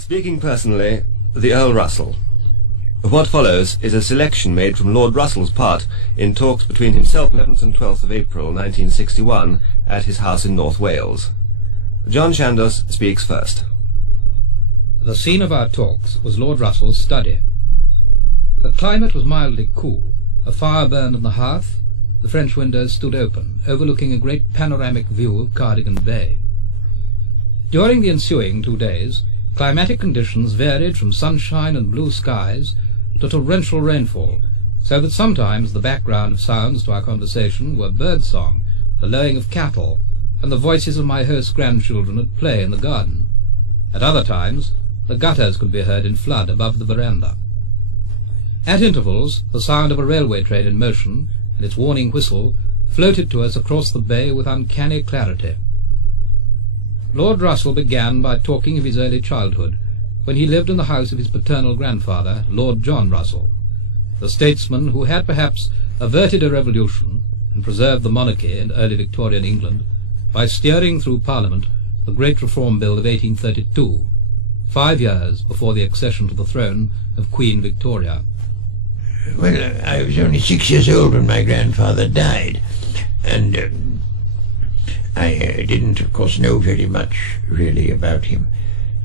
Speaking personally, the Earl Russell. What follows is a selection made from Lord Russell's part in talks between himself on 11th and 12th of April 1961 at his house in North Wales. John Chandos speaks first. The scene of our talks was Lord Russell's study. The climate was mildly cool. A fire burned on the hearth. The French windows stood open, overlooking a great panoramic view of Cardigan Bay. During the ensuing 2 days, climatic conditions varied from sunshine and blue skies to torrential rainfall, so that sometimes the background of sounds to our conversation were bird-song, the lowing of cattle, and the voices of my host's grandchildren at play in the garden. At other times, the gutters could be heard in flood above the veranda. At intervals, the sound of a railway train in motion and its warning whistle floated to us across the bay with uncanny clarity. Lord Russell began by talking of his early childhood, when he lived in the house of his paternal grandfather, Lord John Russell, the statesman who had perhaps averted a revolution and preserved the monarchy in early Victorian England by steering through Parliament the Great Reform Bill of 1832, 5 years before the accession to the throne of Queen Victoria. Well, I was only 6 years old when my grandfather died, and I didn't, of course, know very much, really, about him.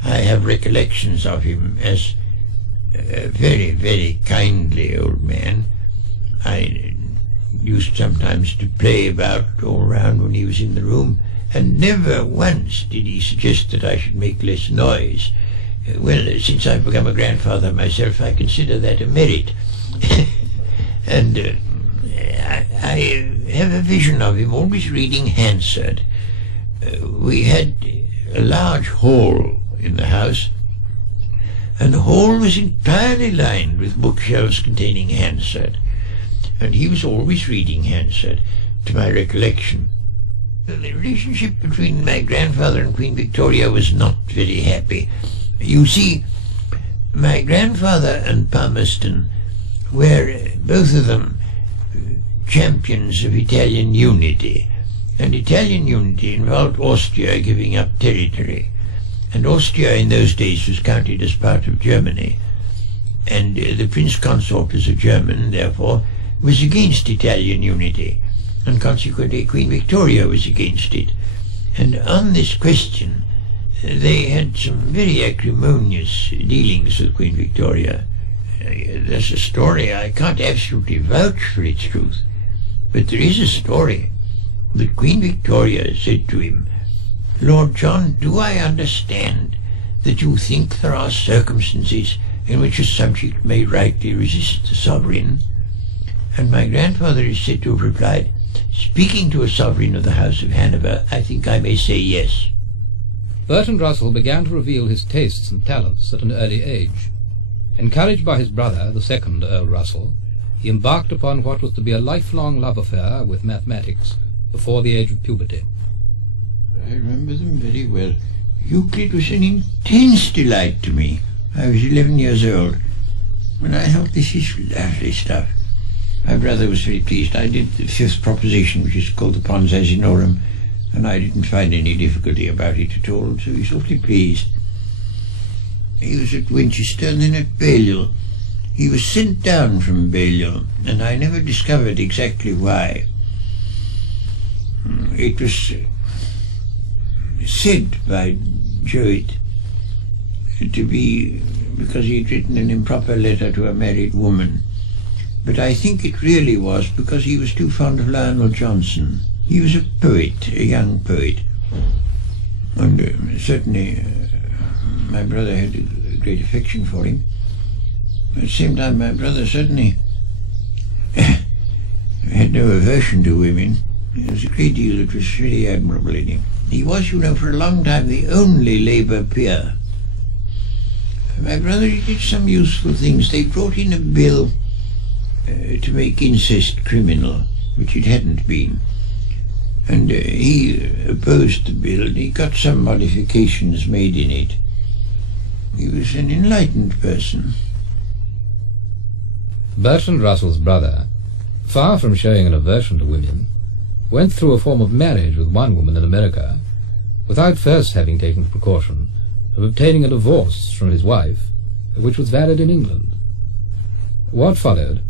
I have recollections of him as a very, very kindly old man. I used sometimes to play about all round when he was in the room, and never once did he suggest that I should make less noise. Well, since I've become a grandfather myself, I consider that a merit. And I have a vision of him always reading Hansard. We had a large hall in the house, and the hall was entirely lined with bookshelves containing Hansard, and he was always reading Hansard, to my recollection. The relationship between my grandfather and Queen Victoria was not very happy. You see, my grandfather and Palmerston were both of them champions of Italian unity, and Italian unity involved Austria giving up territory, and Austria in those days was counted as part of Germany, and the Prince Consort as a German, therefore, was against Italian unity, and consequently Queen Victoria was against it, and on this question they had some very acrimonious dealings with Queen Victoria. There's a story, I can't absolutely vouch for its truth, but there is a story that Queen Victoria said to him, "Lord John, do I understand that you think there are circumstances in which a subject may rightly resist the sovereign?" And my grandfather is said to have replied, "Speaking to a sovereign of the House of Hanover, I think I may say yes." Bertrand Russell began to reveal his tastes and talents at an early age. Encouraged by his brother, the second Earl Russell, he embarked upon what was to be a lifelong love affair with mathematics before the age of puberty. I remember them very well. Euclid was an intense delight to me. I was 11 years old, and I thought, this is lovely stuff. My brother was very pleased. I did the fifth proposition, which is called the Pons Asinorum, and I didn't find any difficulty about it at all, so he was awfully pleased. He was at Winchester and then at Balliol. He was sent down from Balliol, and I never discovered exactly why. It was said by Jowett to be because he had written an improper letter to a married woman, but I think it really was because he was too fond of Lionel Johnson. He was a poet, a young poet, and certainly my brother had a great affection for him. At the same time, my brother certainly had no aversion to women. There was a great deal that was really admirable in him. He was, you know, for a long time the only Labour peer. My brother did some useful things. They brought in a bill to make incest criminal, which it hadn't been. And he opposed the bill, and he got some modifications made in it. He was an enlightened person. Bertrand Russell's brother, far from showing an aversion to women, went through a form of marriage with one woman in America, without first having taken the precaution of obtaining a divorce from his wife, which was valid in England. What followed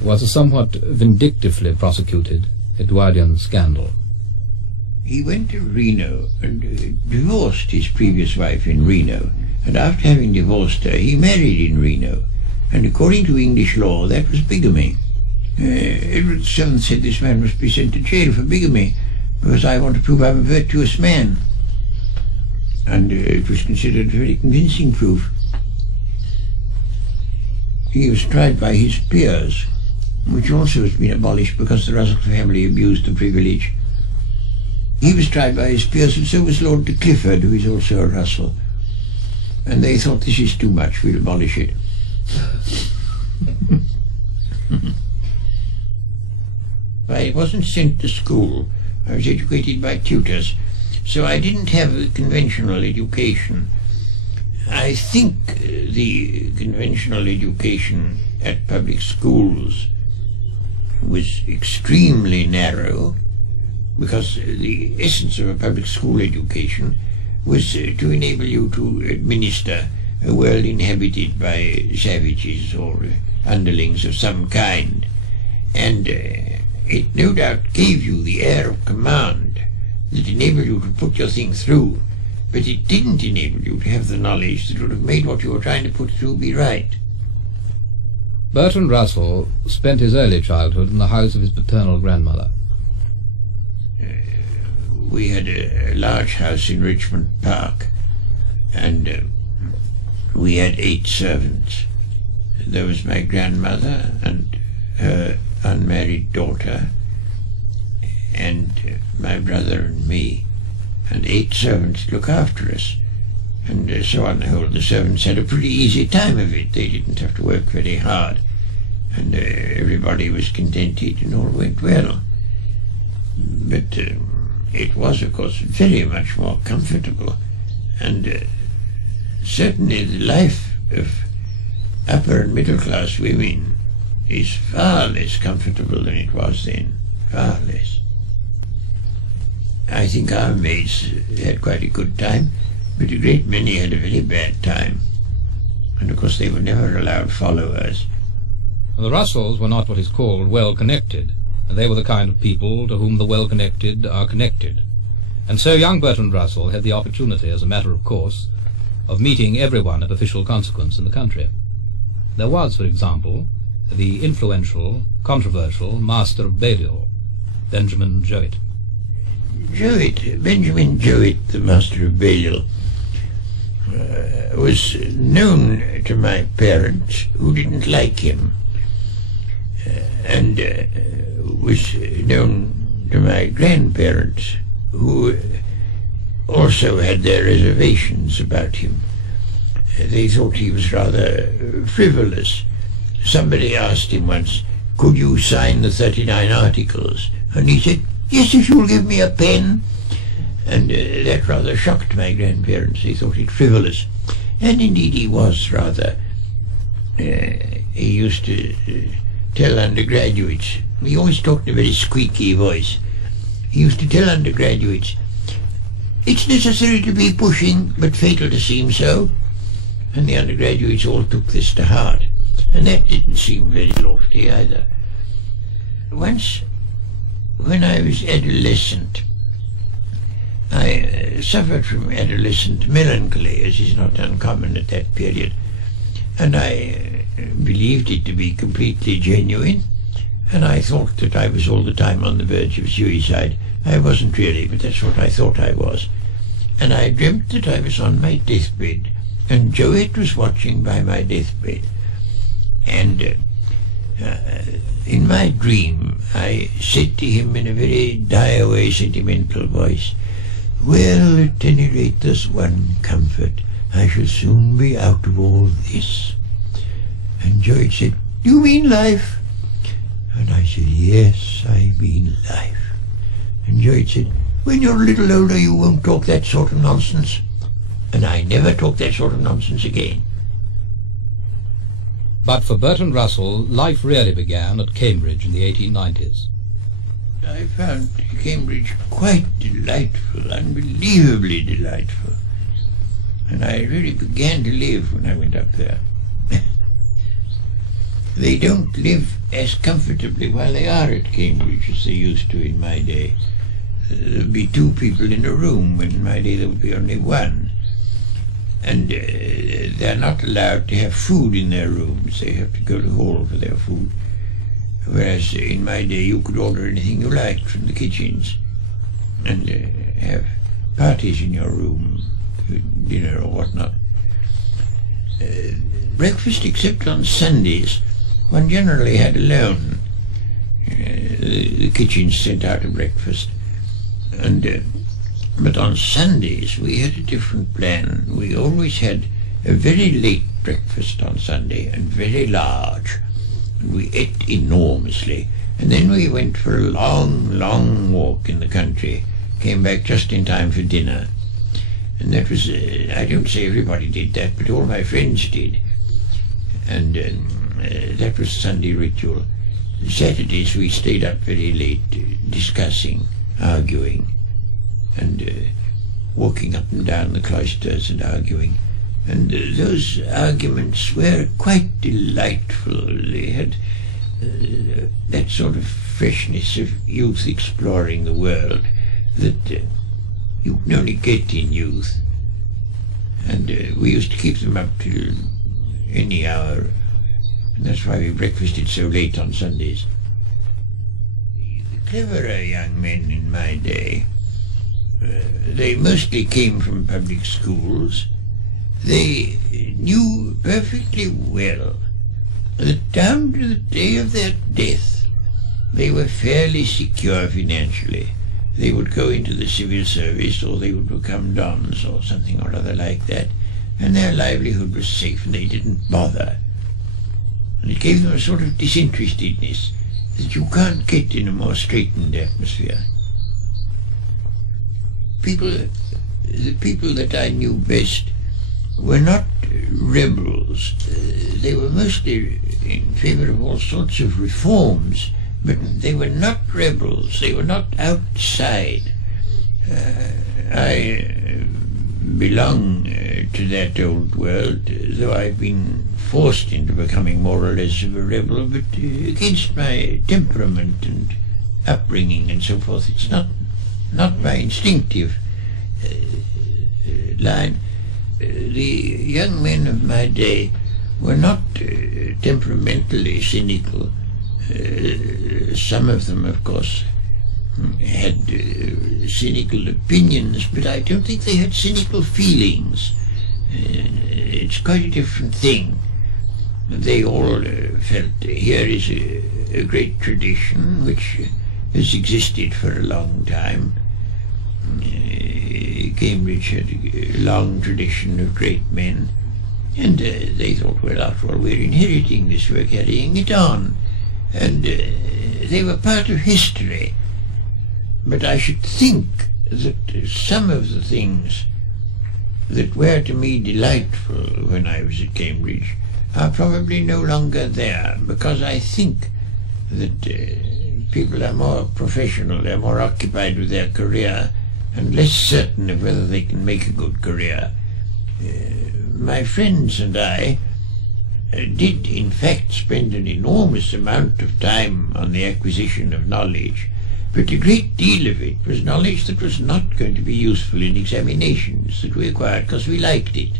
was a somewhat vindictively prosecuted Edwardian scandal. He went to Reno and divorced his previous wife in Reno, and after having divorced her, he married in Reno, and according to English law, that was bigamy. Edward VII said this man must be sent to jail for bigamy, because I want to prove I'm a virtuous man. And it was considered very convincing proof. He was tried by his peers, which also has been abolished because the Russell family abused the privilege. He was tried by his peers, and so was Lord de Clifford, who is also a Russell. And they thought, this is too much, we'll abolish it. I wasn't sent to school. I was educated by tutors, so I didn't have a conventional education. I think the conventional education at public schools was extremely narrow, because the essence of a public school education was to enable you to administer a world inhabited by savages or underlings of some kind, and it no doubt gave you the air of command that enabled you to put your thing through, but it didn't enable you to have the knowledge that would have made what you were trying to put through be right. Bertrand Russell spent his early childhood in the house of his paternal grandmother. We had a large house in Richmond Park, and we had 8 servants. There was my grandmother and her unmarried daughter, and my brother and me, and 8 servants to look after us. And so on the whole, the servants had a pretty easy time of it. They didn't have to work very hard, and everybody was contented and all went well. But it was, of course, very much more comfortable, and certainly the life of upper and middle class women is far less comfortable than it was then, far less. I think our maids had quite a good time, but a great many had a very bad time, and of course they were never allowed followers. The Russells were not what is called well-connected, and they were the kind of people to whom the well-connected are connected. And so young Bertrand Russell had the opportunity, as a matter of course, of meeting everyone of official consequence in the country. There was, for example, the influential, controversial Master of Balliol, Benjamin Jowett. Benjamin Jowett, the Master of Balliol, was known to my parents, who didn't like him, and was known to my grandparents, who also had their reservations about him. They thought he was rather frivolous. Somebody asked him once, could you sign the 39 Articles? And he said, yes, if you'll give me a pen. And that rather shocked my grandparents. They thought it frivolous. And indeed he was rather. He used to tell undergraduates, he always talked in a very squeaky voice. He used to tell undergraduates, it's necessary to be pushing, but fatal to seem so. And the undergraduates all took this to heart. And that didn't seem very lofty either. Once, when I was adolescent, I suffered from adolescent melancholy, as is not uncommon at that period, and I believed it to be completely genuine, and I thought that I was all the time on the verge of suicide. I wasn't really, but that's what I thought I was. And I dreamt that I was on my deathbed, and Jowett was watching by my deathbed. And in my dream I said to him in a very die-away sentimental voice, well, at any rate there's one comfort, I shall soon be out of all this. And Jowett said, do you mean life? And I said, yes, I mean life. And Jowett said, when you're a little older you won't talk that sort of nonsense. And I never talked that sort of nonsense again. But for Bertrand Russell, life really began at Cambridge in the 1890s. I found Cambridge quite delightful, unbelievably delightful. and I really began to live when I went up there. They don't live as comfortably while they are at Cambridge as they used to in my day. There would be 2 people in a room, when in my day there would be only 1. And they're not allowed to have food in their rooms. They have to go to the hall for their food. Whereas in my day you could order anything you liked from the kitchens and have parties in your room, dinner or whatnot. Breakfast, except on Sundays, one generally had alone. The kitchen sent out a breakfast. But on Sundays we had a different plan. We always had a very late breakfast on Sunday, and very large. We ate enormously, and then we went for a long, long walk in the country, came back just in time for dinner. And that was, I don't say everybody did that, but all my friends did. And that was Sunday ritual. Saturdays we stayed up very late, discussing, arguing, and walking up and down the cloisters and arguing. And those arguments were quite delightful. They had that sort of freshness of youth exploring the world that you can only get in youth. And we used to keep them up till any hour, and that's why we breakfasted so late on Sundays. The cleverer young men in my day, they mostly came from public schools. They knew perfectly well that down to the day of their death they were fairly secure financially. They would go into the civil service, or they would become dons or something or other like that, and their livelihood was safe, and they didn't bother. And it gave them a sort of disinterestedness that you can't get in a more straitened atmosphere. The people that I knew best were not rebels. They were mostly in favor of all sorts of reforms, but they were not rebels. They were not outside. I belong to that old world, though I've been forced into becoming more or less of a rebel, but against my temperament and upbringing and so forth. It's not my instinctive line. The young men of my day were not temperamentally cynical. Some of them, of course, had cynical opinions, but I don't think they had cynical feelings. It's quite a different thing. They all felt here is a great tradition which has existed for a long time. Cambridge had a long tradition of great men, and they thought, well, after all, we're inheriting this, we're carrying it on, and they were part of history. But I should think that some of the things that were to me delightful when I was at Cambridge are probably no longer there, because I think that people are more professional, they're more occupied with their career, and less certain of whether they can make a good career. My friends and I did in fact spend an enormous amount of time on the acquisition of knowledge, but a great deal of it was knowledge that was not going to be useful in examinations, that we acquired because we liked it,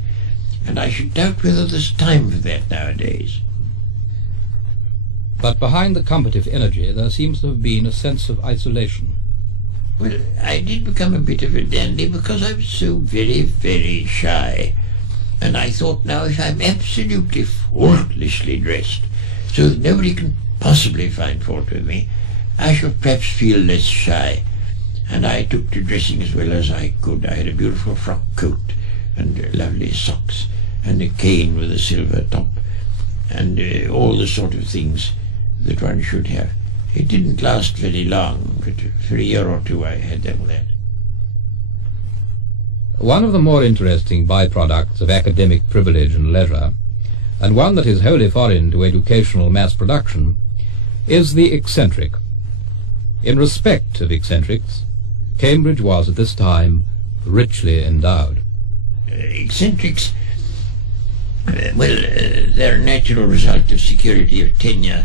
and I should doubt whether there's time for that nowadays. But behind the combative energy there seems to have been a sense of isolation. Well, I did become a bit of a dandy because I was so very, very shy. And I thought, now, if I'm absolutely faultlessly dressed, so that nobody can possibly find fault with me, I shall perhaps feel less shy. And I took to dressing as well as I could. I had a beautiful frock coat, and lovely socks, and a cane with a silver top, and all the sort of things that one should have. It didn't last very long, but for a year or two I had all that. One of the more interesting byproducts of academic privilege and leisure, and one that is wholly foreign to educational mass production, is the eccentric. In respect of eccentrics, Cambridge was at this time richly endowed. eccentrics, they're a natural result of security of tenure.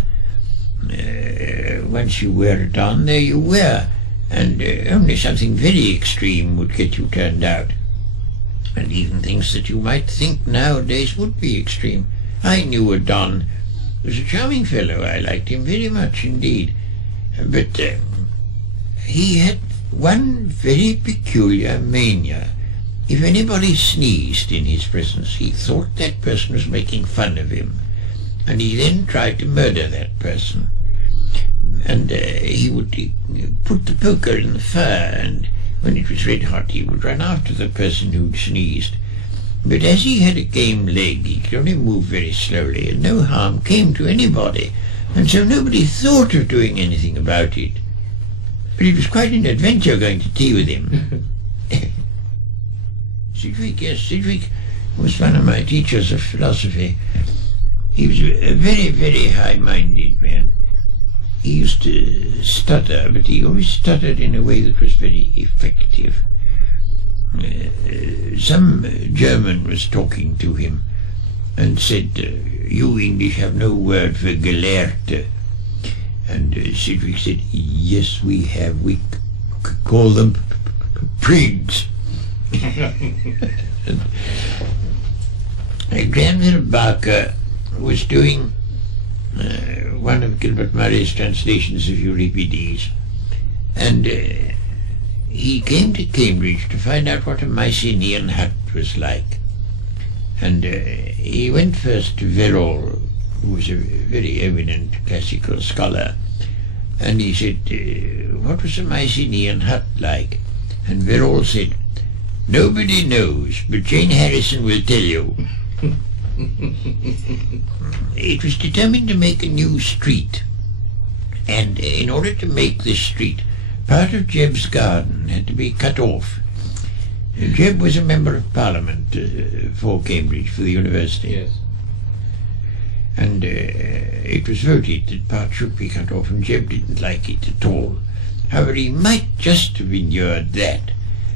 Once you wear it on, there you were, and only something very extreme would get you turned out. And even things that you might think nowadays would be extreme. I knew a Don. He was a charming fellow. I liked him very much indeed. But he had one very peculiar mania. If anybody sneezed in his presence, he thought that person was making fun of him, and he then tried to murder that person. And he would put the poker in the fire, and when it was red hot, he would run after the person who'd sneezed. But as he had a game leg, he could only move very slowly, and no harm came to anybody, and so nobody thought of doing anything about it. But it was quite an adventure going to tea with him. Sidgwick was one of my teachers of philosophy. He was a very, very high-minded man. He used to stutter, but he always stuttered in a way that was very effective. Some German was talking to him and said, "You English have no word for Gelehrte." And Sidgwick said, "Yes, we have. We call them prigs." Granville Barker was doing one of Gilbert Murray's translations of Euripides, and he came to Cambridge to find out what a Mycenaean hut was like. And he went first to Verrall, who was a very eminent classical scholar, and he said, "What was a Mycenaean hut like?" And Verrall said, "Nobody knows, but Jane Harrison will tell you." It was determined to make a new street, and in order to make this street, part of Jebb's garden had to be cut off. Jebb was a member of Parliament for Cambridge, for the university. Yes. And it was voted that part should be cut off, and Jebb didn't like it at all. However, he might just have endured that.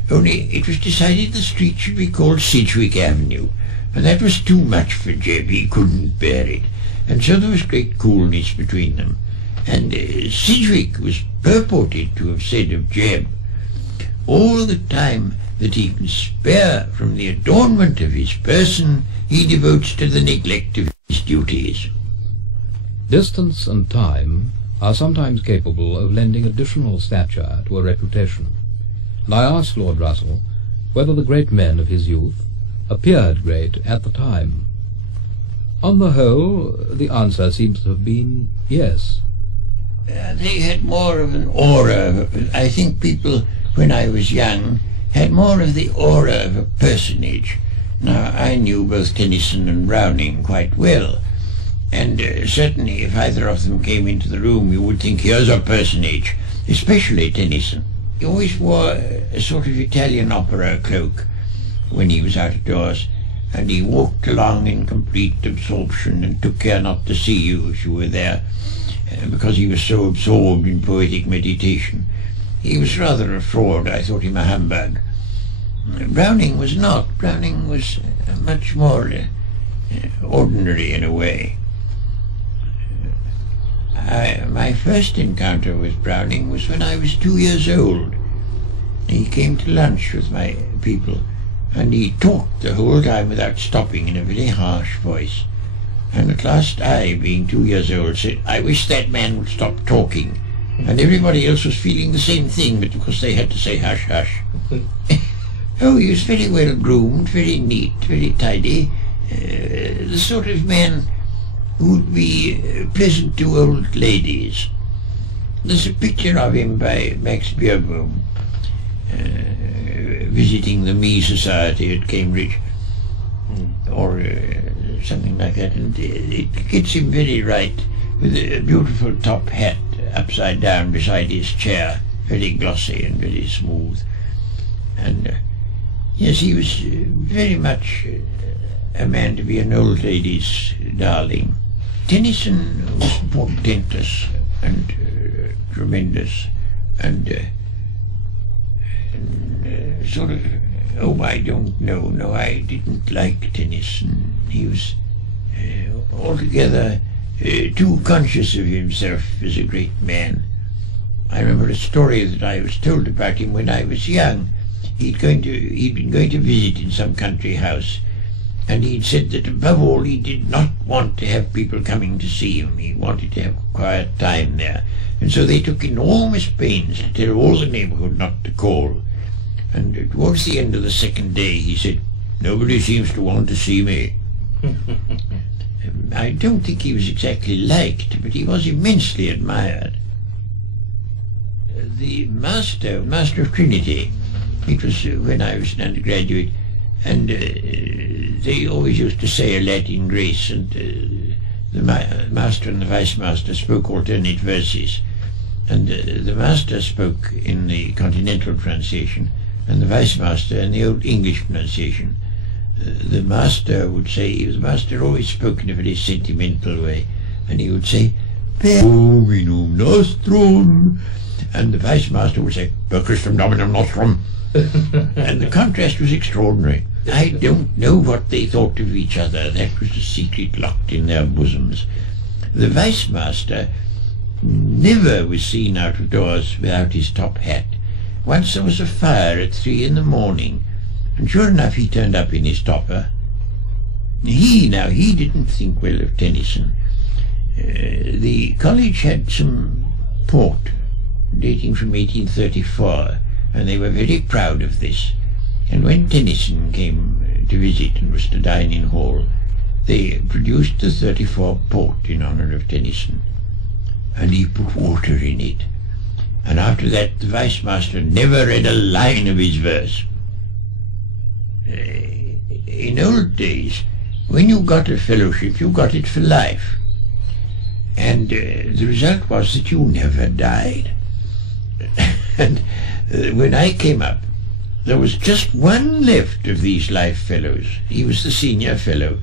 Only it was decided the street should be called Sidgwick Avenue, and that was too much for Jebb. He couldn't bear it, and so there was great coolness between them. And Sidgwick was purported to have said of Jebb, "All the time that he can spare from the adornment of his person, he devotes to the neglect of his duties." Distance and time are sometimes capable of lending additional stature to a reputation, and I asked Lord Russell whether the great men of his youth appeared great at the time. On the whole, the answer seems to have been yes. They had more of an aura. I think people, when I was young, had more of the aura of a personage. Now, I knew both Tennyson and Browning quite well, and certainly if either of them came into the room, you would think, here's a personage, especially Tennyson. He always wore a sort of Italian opera cloak when he was out of doors, and he walked along in complete absorption and took care not to see you if you were there, because he was so absorbed in poetic meditation. He was rather a fraud. I thought him a humbug. Browning was not. Browning was much more ordinary in a way. My first encounter with Browning was when I was 2 years old. He came to lunch with my people, and he talked the whole time without stopping in a very harsh voice. And at last I, being 2 years old, said, "I wish that man would stop talking." And everybody else was feeling the same thing, but of course they had to say hush, hush. Oh, he was very well groomed, very neat, very tidy, the sort of man who would be pleasant to old ladies. There's a picture of him by Max Beerbohm, visiting the Me Society at Cambridge, or something like that, and it gets him very right, with a beautiful top hat upside down beside his chair, very glossy and very smooth. And yes, he was very much a man to be an old lady's darling. Tennyson was portentous and tremendous, and sort of Oh, I don't know. No, I didn't like Tennyson. He was altogether too conscious of himself as a great man. I remember a story that I was told about him when I was young. He'd been going to visit in some country house, and he'd said that above all he did not want to have people coming to see him. He wanted to have quiet time there, and so they took enormous pains to tell all the neighbourhood not to call. And towards the end of the second day he said, "Nobody seems to want to see me." I don't think he was exactly liked, but he was immensely admired. The master of Trinity, it was when I was an undergraduate, and they always used to say a Latin grace, and the master and the vice master spoke alternate verses, and the master spoke in the continental pronunciation and the vice master in the old English pronunciation. The master would say, the master always spoke in a very sentimental way, and he would say, "Per Dominum Nostrum," and the vice master would say, "Per Christum Dominum Nostrum." And the contrast was extraordinary. I don't know what they thought of each other. That was a secret locked in their bosoms. The vice master never was seen out of doors without his top hat. Once there was a fire at 3 in the morning, and sure enough he turned up in his topper. He didn't think well of Tennyson. The college had some port dating from 1834, and they were very proud of this. And when Tennyson came to visit and was to dine in hall, they produced the 34 port in honour of Tennyson, and he put water in it. And after that the vice master never read a line of his verse. In old days, when you got a fellowship, you got it for life, and the result was that you never died. And when I came up, there was just one left of these life fellows. He was the senior fellow,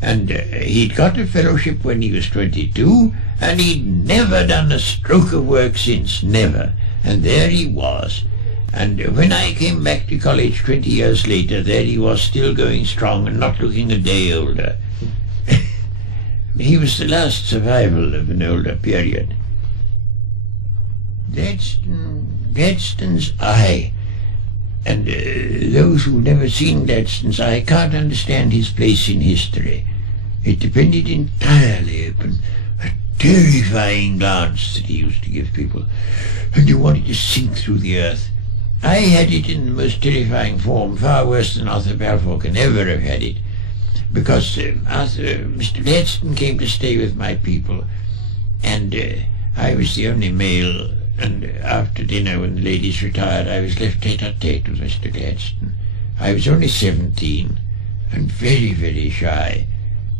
and he'd got a fellowship when he was 22, and he'd never done a stroke of work since, never. And there he was. And when I came back to college 20 years later, there he was, still going strong and not looking a day older. He was the last survival of an older period. Gladstone's eye. And those who've never seen Gladstone's eye can't understand his place in history. It depended entirely upon a terrifying glance that he used to give people, and you wanted to sink through the earth. I had it in the most terrifying form, far worse than Arthur Balfour can ever have had it, because Mr. Gladstone came to stay with my people, and I was the only male, and after dinner, when the ladies retired, I was left tete-a-tete with Mr. Gladstone. I was only 17, and very, very shy,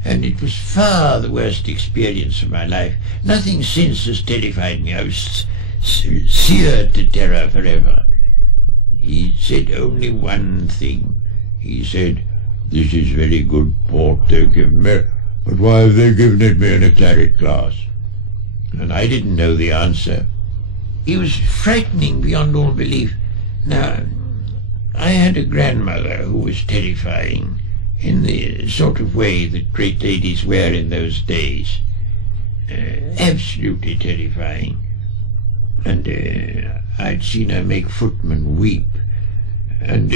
and it was far the worst experience of my life. Nothing since has terrified me. I was seared to terror forever. He said only one thing. He said, "This is very good port they've given me, but why have they given it me in a claret glass?" And I didn't know the answer. He was frightening beyond all belief. Now, I had a grandmother who was terrifying, in the sort of way that great ladies were in those days. Absolutely terrifying. And I'd seen her make footmen weep. And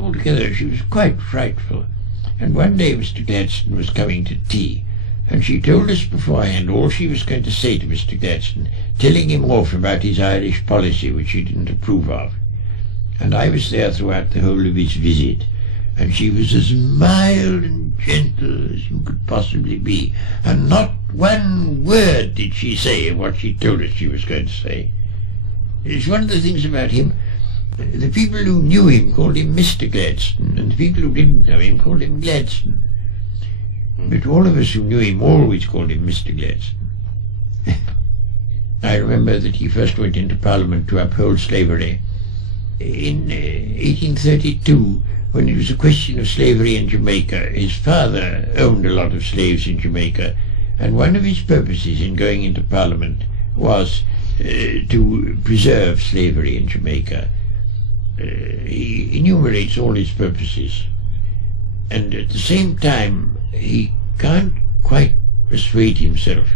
altogether she was quite frightful. And one day Mr. Gladstone was coming to tea, and she told us beforehand all she was going to say to Mr. Gladstone, telling him off about his Irish policy, which she didn't approve of. And I was there throughout the whole of his visit, and she was as mild and gentle as you could possibly be, and not one word did she say of what she told us she was going to say. It's one of the things about him. The people who knew him called him Mr. Gladstone, and the people who didn't know him called him Gladstone. But all of us who knew him always called him Mr. Gladstone. I remember that he first went into Parliament to uphold slavery. In 1832, when it was a question of slavery in Jamaica, his father owned a lot of slaves in Jamaica, and one of his purposes in going into Parliament was to preserve slavery in Jamaica. he enumerates all his purposes, and at the same time he can't quite persuade himself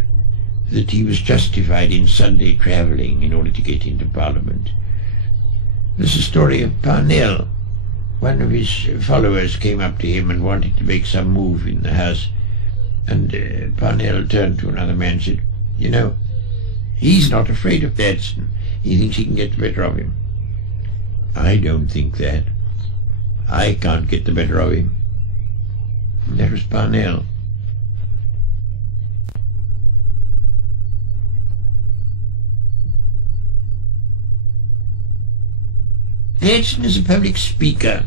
that he was justified in Sunday travelling in order to get into Parliament. There's a story of Parnell. One of his followers came up to him and wanted to make some move in the House, and Parnell turned to another man and said, "You know, he's not afraid of Gladstone. He thinks he can get the better of him." "I don't think that. I can't get the better of him." And that was Parnell. Gladstone, as a public speaker,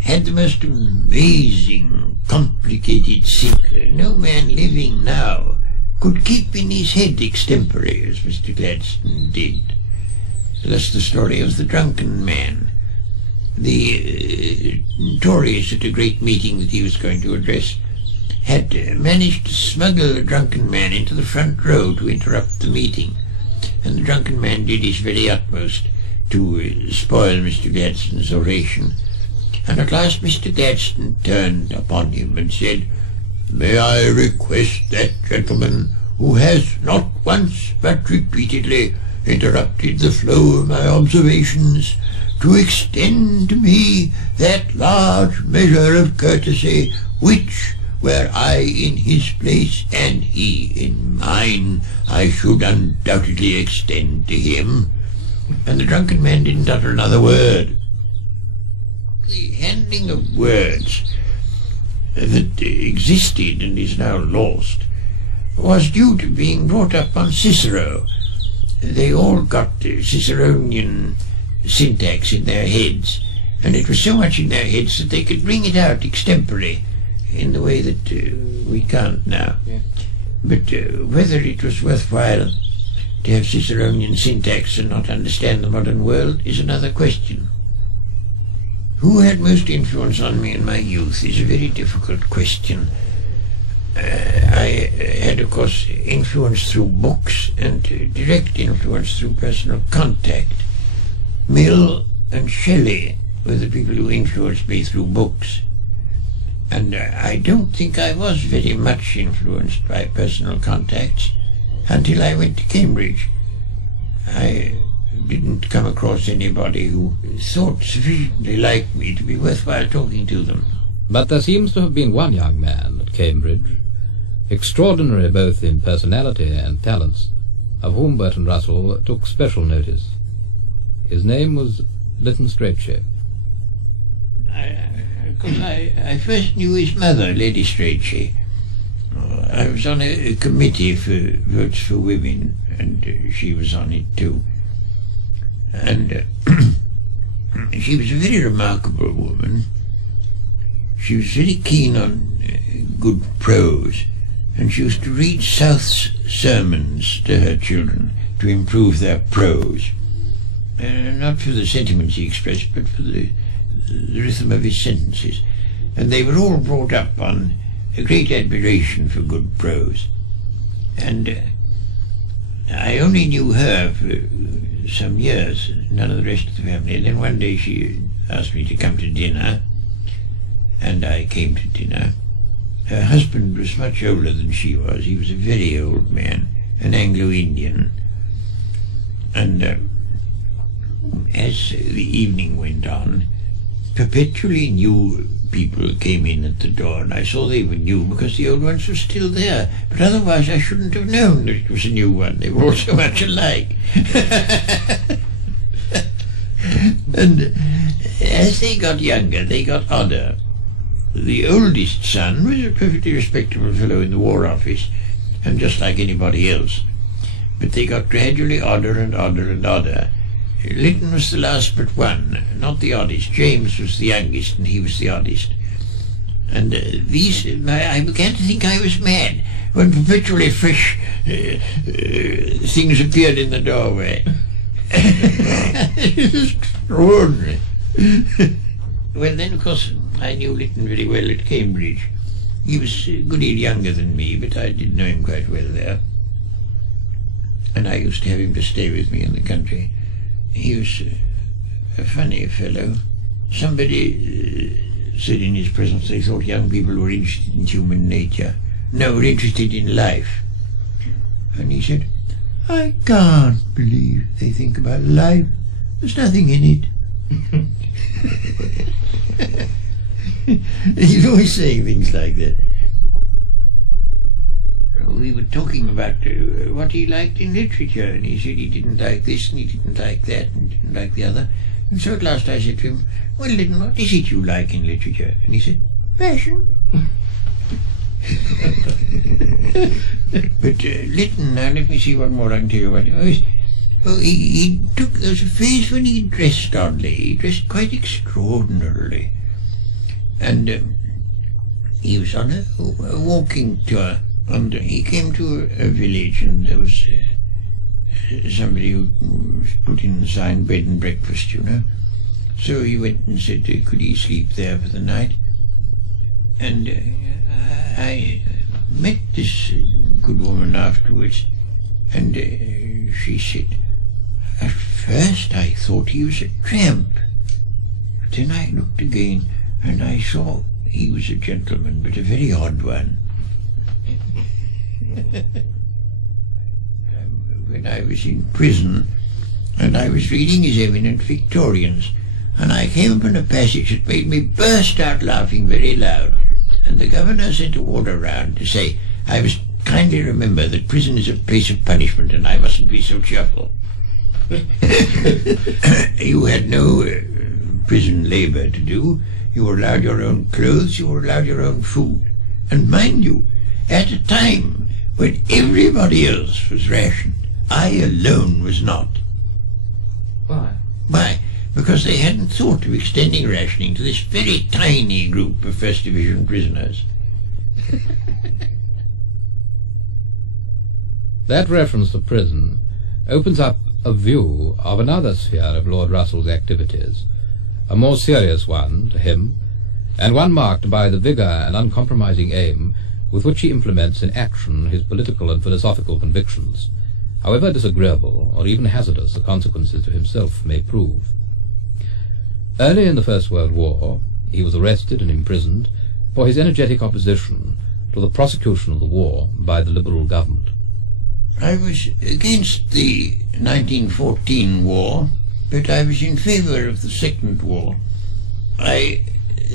had the most amazing, complicated thinker. No man living now could keep in his head extempore as Mr. Gladstone did. That's the story of the drunken man. The Tories, at a great meeting that he was going to address, had managed to smuggle a drunken man into the front row to interrupt the meeting, and the drunken man did his very utmost to spoil Mr. Gladstone's oration. And at last Mr. Gladstone turned upon him and said, "May I request that gentleman, who has not once but repeatedly interrupted the flow of my observations, to extend to me that large measure of courtesy which, were I in his place and he in mine, I should undoubtedly extend to him." And the drunken man didn't utter another word. The handling of words that existed and is now lost was due to being brought up on Cicero. They all got Ciceronian syntax in their heads, and it was so much in their heads that they could bring it out extempore in the way that we can't now. Yeah. But whether it was worthwhile to have Ciceronian syntax and not understand the modern world is another question. Who had most influence on me in my youth is a very difficult question. I had, of course, influence through books and direct influence through personal contact. Mill and Shelley were the people who influenced me through books, and I don't think I was very much influenced by personal contacts until I went to Cambridge. I didn't come across anybody who thought sufficiently like me to be worthwhile talking to them. But there seems to have been one young man at Cambridge, extraordinary both in personality and talents, of whom Bertrand Russell took special notice. His name was Lytton Strachey. I first knew his mother, Lady Strachey. I was on a committee for Votes for Women, and she was on it too. And she was a very remarkable woman. She was very keen on good prose, and she used to read South's sermons to her children to improve their prose. Not for the sentiments he expressed, but for the rhythm of his sentences. And they were all brought up on a great admiration for good prose. And I only knew her for some years, none of the rest of the family. And then one day she asked me to come to dinner, and I came to dinner. Her husband was much older than she was. He was a very old man, an Anglo-Indian. And as the evening went on, perpetually new people came in at the door, and I saw they were new because the old ones were still there, but otherwise I shouldn't have known that it was a new one. They were all so much alike. And as they got younger, they got odder. The oldest son was a perfectly respectable fellow in the War Office, and just like anybody else. But they got gradually odder and odder and odder. Lytton was the last but one, not the oddest. James was the youngest, and he was the oddest. And I began to think I was mad when perpetually fresh things appeared in the doorway. It was extraordinary. Well, then, of course, I knew Lytton very well at Cambridge. He was a good deal younger than me, but I did know him quite well there. And I used to have him to stay with me in the country. He was a funny fellow. Somebody said in his presence they thought young people were interested in human nature. No, were interested in life. And he said, I can't believe they think about life. There's nothing in it. He's always saying things like that. We were talking about what he liked in literature, and he said he didn't like this and he didn't like that and didn't like the other. And so at last I said to him, well, Lytton, what is it you like in literature? And he said, passion. But Lytton, now let me see what more I can tell you about him. There was a phase when he dressed oddly. He dressed quite extraordinarily. And he was on a walking tour. And he came to a village, and there was somebody who put in the sign bed and breakfast, you know. So he went and said, could he sleep there for the night? And I met this good woman afterwards, and she said, at first I thought he was a tramp. But then I looked again, and I saw he was a gentleman, but a very odd one. When I was in prison, and I was reading his Eminent Victorians, and I came upon a passage that made me burst out laughing very loud, and the governor sent a warder round to say I must kindly remember that prison is a place of punishment and I mustn't be so cheerful. You had no prison labour to do. You were allowed your own clothes, you were allowed your own food. And mind you, at a time when everybody else was rationed, I alone was not. Why? Why? Because they hadn't thought of extending rationing to this very tiny group of First Division prisoners. That reference to prison opens up a view of another sphere of Lord Russell's activities, a more serious one to him, and one marked by the vigour and uncompromising aim with which he implements in action his political and philosophical convictions, however disagreeable or even hazardous the consequences to himself may prove. Early in the First World War, he was arrested and imprisoned for his energetic opposition to the prosecution of the war by the Liberal government. I was against the 1914 war, but I was in favour of the Second War. I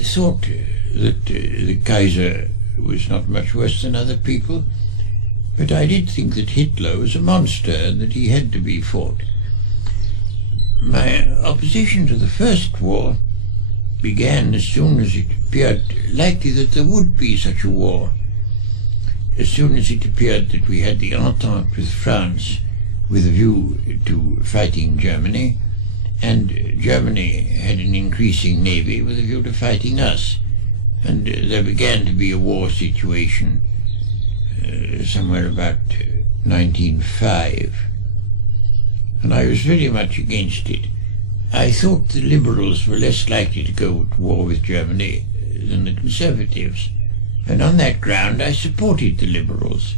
thought that the Kaiser was not much worse than other people, but I did think that Hitler was a monster and that he had to be fought. My opposition to the First War began as soon as it appeared likely that there would be such a war, as soon as it appeared that we had the Entente with France with a view to fighting Germany, and Germany had an increasing navy with a view to fighting us, and there began to be a war situation somewhere about 1905, and I was very much against it. I thought the Liberals were less likely to go to war with Germany than the Conservatives, and on that ground I supported the Liberals.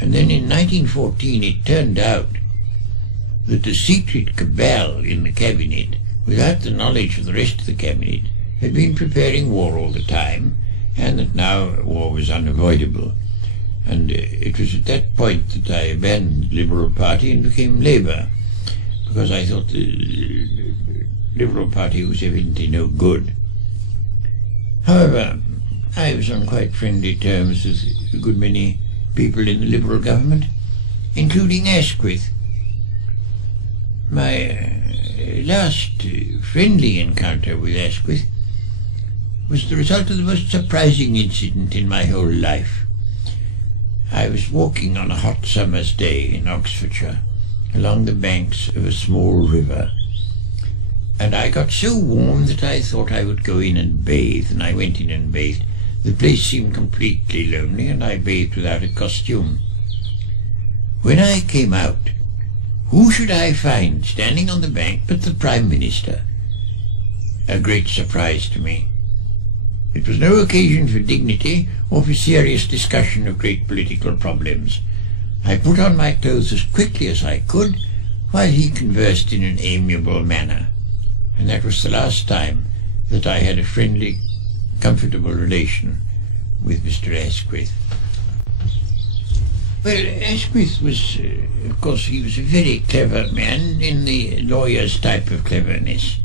And then in 1914 it turned out that the secret cabal in the cabinet, without the knowledge of the rest of the cabinet, had been preparing war all the time, and that now war was unavoidable. And it was at that point that I abandoned the Liberal Party and became Labour, because I thought the Liberal Party was evidently no good. However, I was on quite friendly terms with a good many people in the Liberal government, including Asquith. My last friendly encounter with Asquith was the result of the most surprising incident in my whole life. I was walking on a hot summer's day in Oxfordshire along the banks of a small river, and I got so warm that I thought I would go in and bathe, and I went in and bathed. The place seemed completely lonely, and I bathed without a costume. When I came out, who should I find standing on the bank but the Prime Minister? A great surprise to me. It was no occasion for dignity or for serious discussion of great political problems. I put on my clothes as quickly as I could, while he conversed in an amiable manner. and that was the last time that I had a friendly, comfortable relation with Mr. Asquith. Well, Asquith was, of course, he was a very clever man in the lawyer's type of cleverness.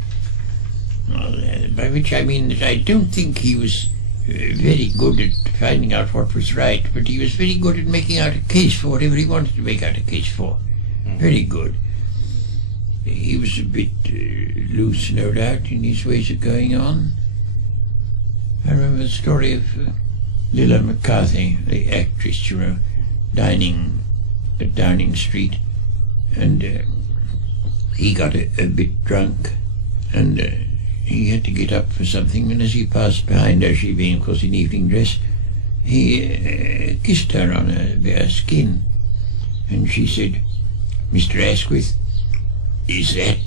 By which I mean that I don't think he was very good at finding out what was right, but he was very good at making out a case for whatever he wanted to make out a case for. Very good. He was a bit loose, no doubt, in his ways of going on. I remember the story of Lilla McCarthy, the actress, you know, dining at Downing Street, and he got a bit drunk, and he had to get up for something, and as he passed behind her, she being, of course, in evening dress, he kissed her on her bare skin, and she said, "Mr. Asquith, is that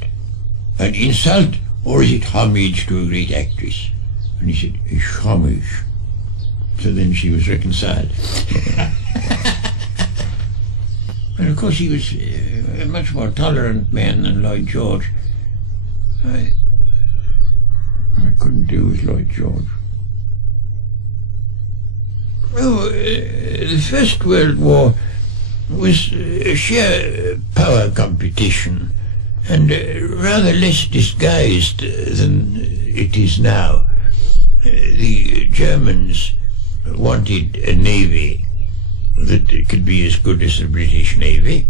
an insult, or is it homage to a great actress?" And he said, "It's homage." So then she was reconciled. And of course he was a much more tolerant man than Lloyd George. I couldn't do with Lloyd George. Oh, the First World War was a sheer power competition, and rather less disguised than it is now. The Germans wanted a navy that could be as good as the British Navy.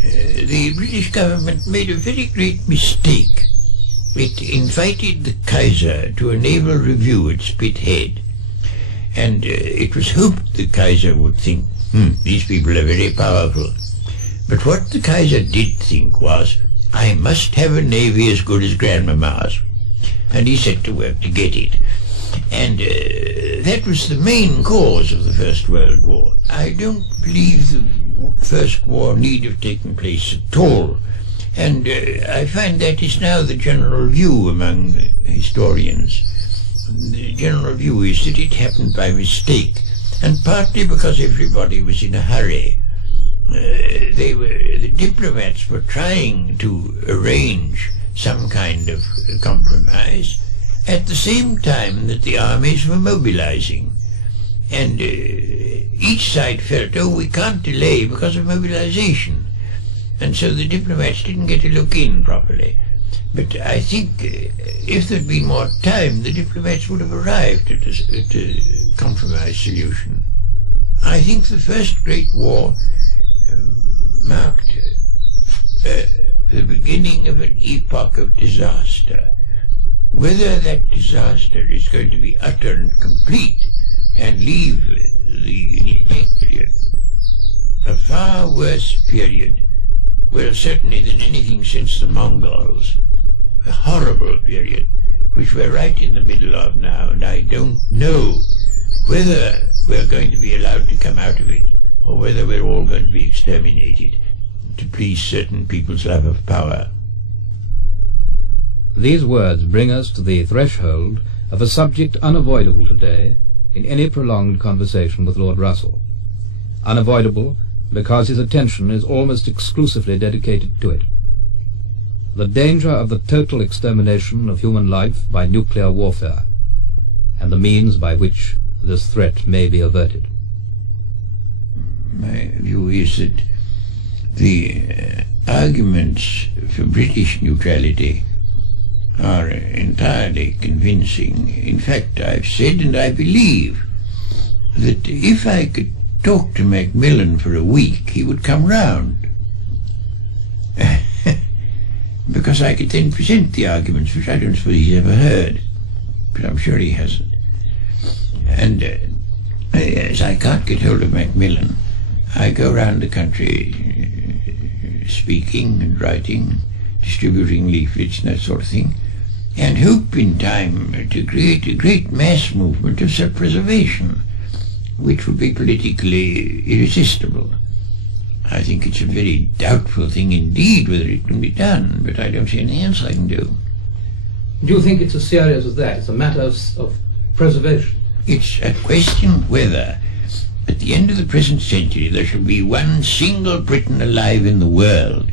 The British government made a very great mistake. It invited the Kaiser to a naval review at Spithead, and it was hoped the Kaiser would think, these people are very powerful. But what the Kaiser did think was, I must have a navy as good as Grandmama's. And he set to work to get it. And that was the main cause of the First World War. I don't believe the First War need have taken place at all. And I find that is now the general view among historians. The general view is that it happened by mistake, and partly because everybody was in a hurry. The diplomats were trying to arrange some kind of compromise at the same time that the armies were mobilizing. And each side felt, oh, we can't delay because of mobilization. And so the diplomats didn't get to look in properly. But I think if there'd been more time, the diplomats would have arrived at a compromise solution. I think the First Great War marked the beginning of an epoch of disaster. Whether that disaster is going to be utter and complete and leave the next period a far worse period, well, certainly than anything since the Mongols, a horrible period, which we're right in the middle of now, and I don't know whether we're going to be allowed to come out of it, or whether we're all going to be exterminated to please certain people's love of power. These words bring us to the threshold of a subject unavoidable today in any prolonged conversation with Lord Russell. Unavoidable because his attention is almost exclusively dedicated to it. The danger of the total extermination of human life by nuclear warfare, and the means by which this threat may be averted. My view is that the arguments for British neutrality are entirely convincing. In fact, I've said and I believe that if I could talk to Macmillan for a week, he would come round. Because I could then present the arguments, which I don't suppose he's ever heard, but I'm sure he hasn't. And as I can't get hold of Macmillan, I go round the country speaking and writing, distributing leaflets and that sort of thing, and hope in time to create a great mass movement of self-preservation, which would be politically irresistible. I think it's a very doubtful thing indeed whether it can be done, but I don't see anything else I can do. Do you think it's as serious as that? It's a matter of preservation? It's a question whether, at the end of the present century, there shall be one single Briton alive in the world.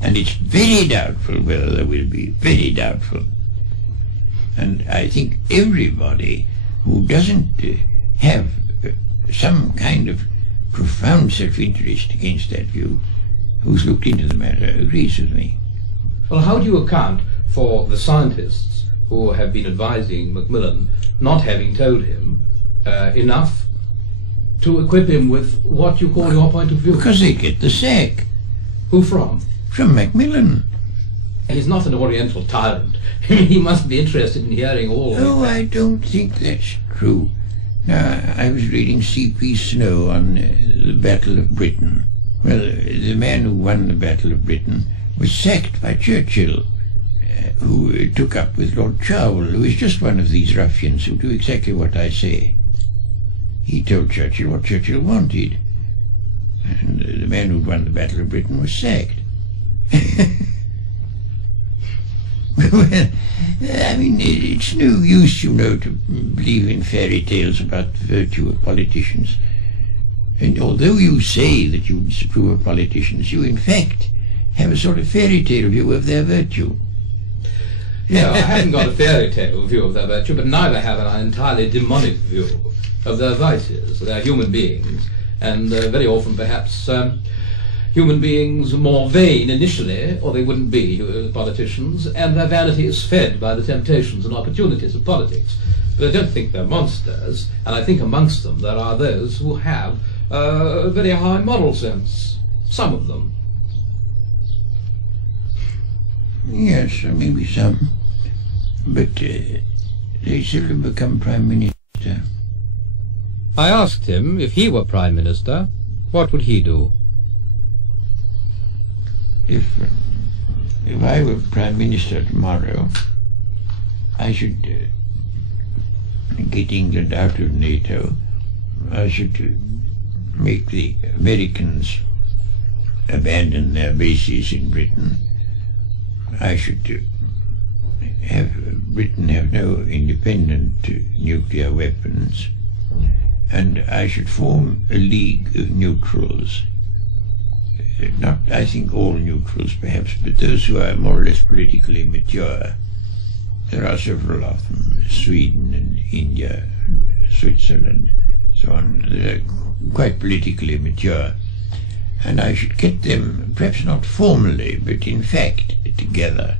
and it's very doubtful whether there will be, very doubtful. And I think everybody who doesn't have some kind of profound self-interest against that view, who's looked into the matter, agrees with me. Well, how do you account for the scientists who have been advising Macmillan not having told him enough to equip him with what you call your point of view? Because they get the sack. Who from? From Macmillan. He's not an oriental tyrant. He must be interested in hearing all. Oh, I don't think that's true. Now, I was reading C.P. Snow on the Battle of Britain. Well, the man who won the Battle of Britain was sacked by Churchill, who took up with Lord Cherwell, who is just one of these ruffians who do exactly what I say. He told Churchill what Churchill wanted, and the man who won the Battle of Britain was sacked. Well, I mean, it's no use, you know, to believe in fairy tales about the virtue of politicians. And although you say that you disapprove of politicians, you in fact have a sort of fairy tale view of their virtue. No, I haven't got a fairy tale view of their virtue, but neither have an entirely demonic view of their vices. They're human beings, and very often perhaps human beings more vain initially, or they wouldn't be politicians, and their vanity is fed by the temptations and opportunities of politics. But I don't think they're monsters, and I think amongst them there are those who have a very high moral sense. Some of them. Yes, maybe some. But they seldom become Prime Minister. I asked him if he were Prime Minister, what would he do? If I were Prime Minister tomorrow, I should get England out of NATO. I should make the Americans abandon their bases in Britain. I should have Britain have no independent nuclear weapons, and I should form a league of neutrals. Not, I think, all neutrals perhaps, but those who are more or less politically mature. There are several of them, Sweden and India, Switzerland, so on. They're quite politically mature. And I should get them, perhaps not formally, but in fact, together,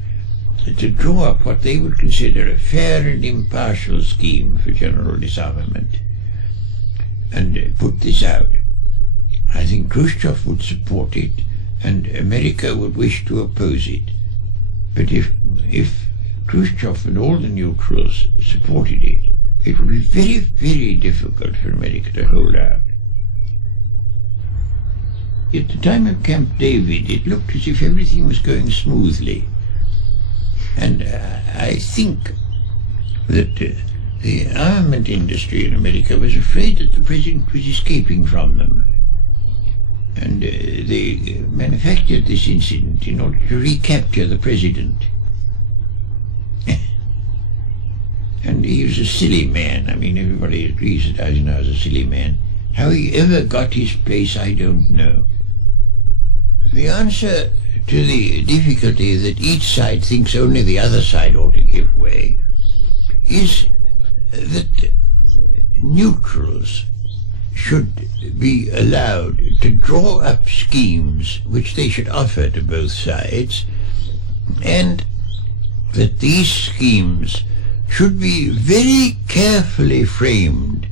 to draw up what they would consider a fair and impartial scheme for general disarmament, and put this out. I think Khrushchev would support it, and America would wish to oppose it. But if Khrushchev and all the neutrals supported it, it would be very, very difficult for America to hold out. At the time of Camp David, it looked as if everything was going smoothly. And I think that the armament industry in America was afraid that the president was escaping from them. And they manufactured this incident in order to recapture the president. And he was a silly man. I mean, everybody agrees that Eisenhower's a silly man. How he ever got his place, I don't know. The answer to the difficulty that each side thinks only the other side ought to give way is that neutrals should be allowed to draw up schemes which they should offer to both sides, and that these schemes should be very carefully framed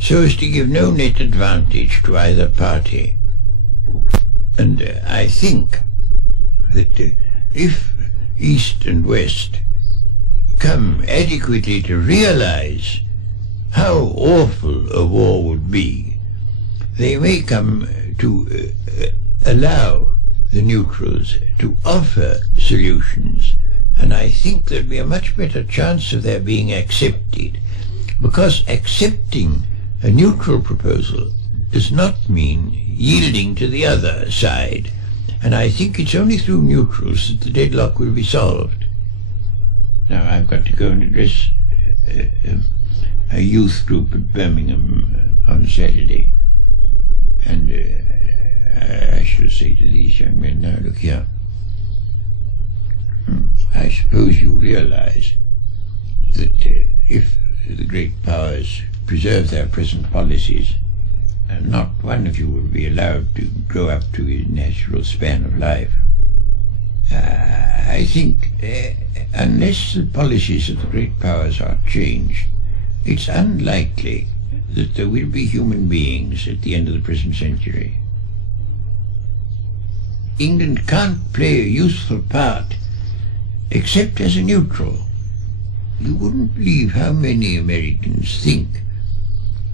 so as to give no net advantage to either party. And I think that if East and West come adequately to realize how awful a war would be, they may come to allow the neutrals to offer solutions, and I think there'd be a much better chance of their being accepted, because accepting a neutral proposal does not mean yielding to the other side, and I think it's only through neutrals that the deadlock will be solved. Now I've got to go and address a youth group at Birmingham on Saturday, and I shall say to these young men, now look here, I suppose you realize that if the great powers preserve their present policies, not one of you will be allowed to grow up to a natural span of life. I think unless the policies of the great powers are changed, it's unlikely that there will be human beings at the end of the present century. England can't play a useful part except as a neutral. You wouldn't believe how many Americans think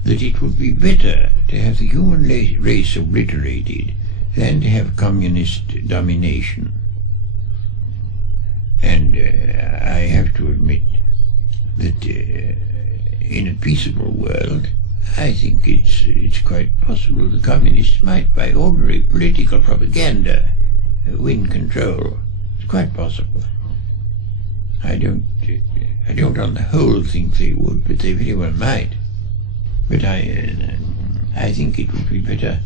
that it would be better to have the human race obliterated than to have communist domination. And I have to admit that in a peaceable world, I think it's quite possible the communists might, by ordinary political propaganda, win control. It's quite possible. I don't on the whole think they would, but they very well might. But I think it would be better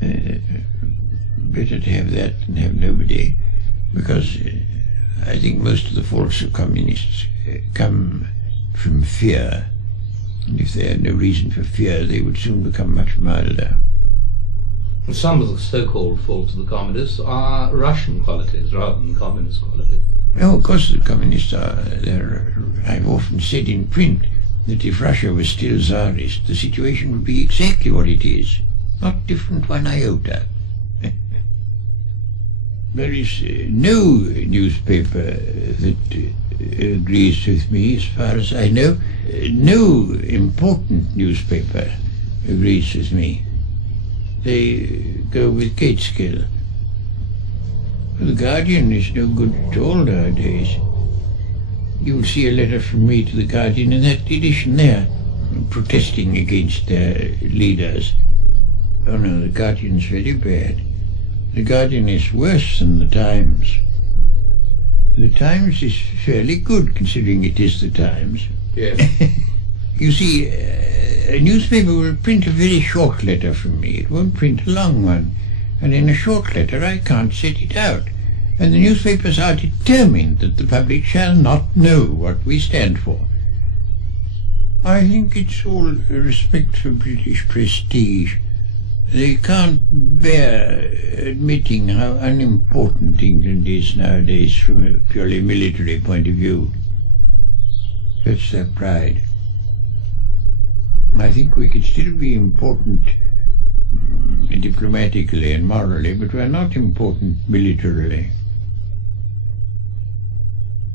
to have that than have nobody, because I think most of the faults of communists come from fear, and if they had no reason for fear, they would soon become much milder. Some of the so-called faults of the communists are Russian qualities rather than communist qualities. Oh, of course the communists are there. I've often said in print that if Russia was still Tsarist, the situation would be exactly what it is, not different one iota. There is no newspaper that agrees with me, as far as I know. No important newspaper agrees with me. They go with Gateskill. The Guardian is no good at all nowadays. You'll see a letter from me to the Guardian in that edition there, protesting against their leaders. Oh no, the Guardian's very bad. The Guardian is worse than the Times. The Times is fairly good, considering it is the Times. Yes. You see, a newspaper will print a very short letter from me. It won't print a long one. And in a short letter I can't set it out. And the newspapers are determined that the public shall not know what we stand for. I think it's all a respect for British prestige. They can't bear admitting how unimportant England is nowadays from a purely military point of view. That's their pride. I think we could still be important diplomatically and morally, but we're not important militarily.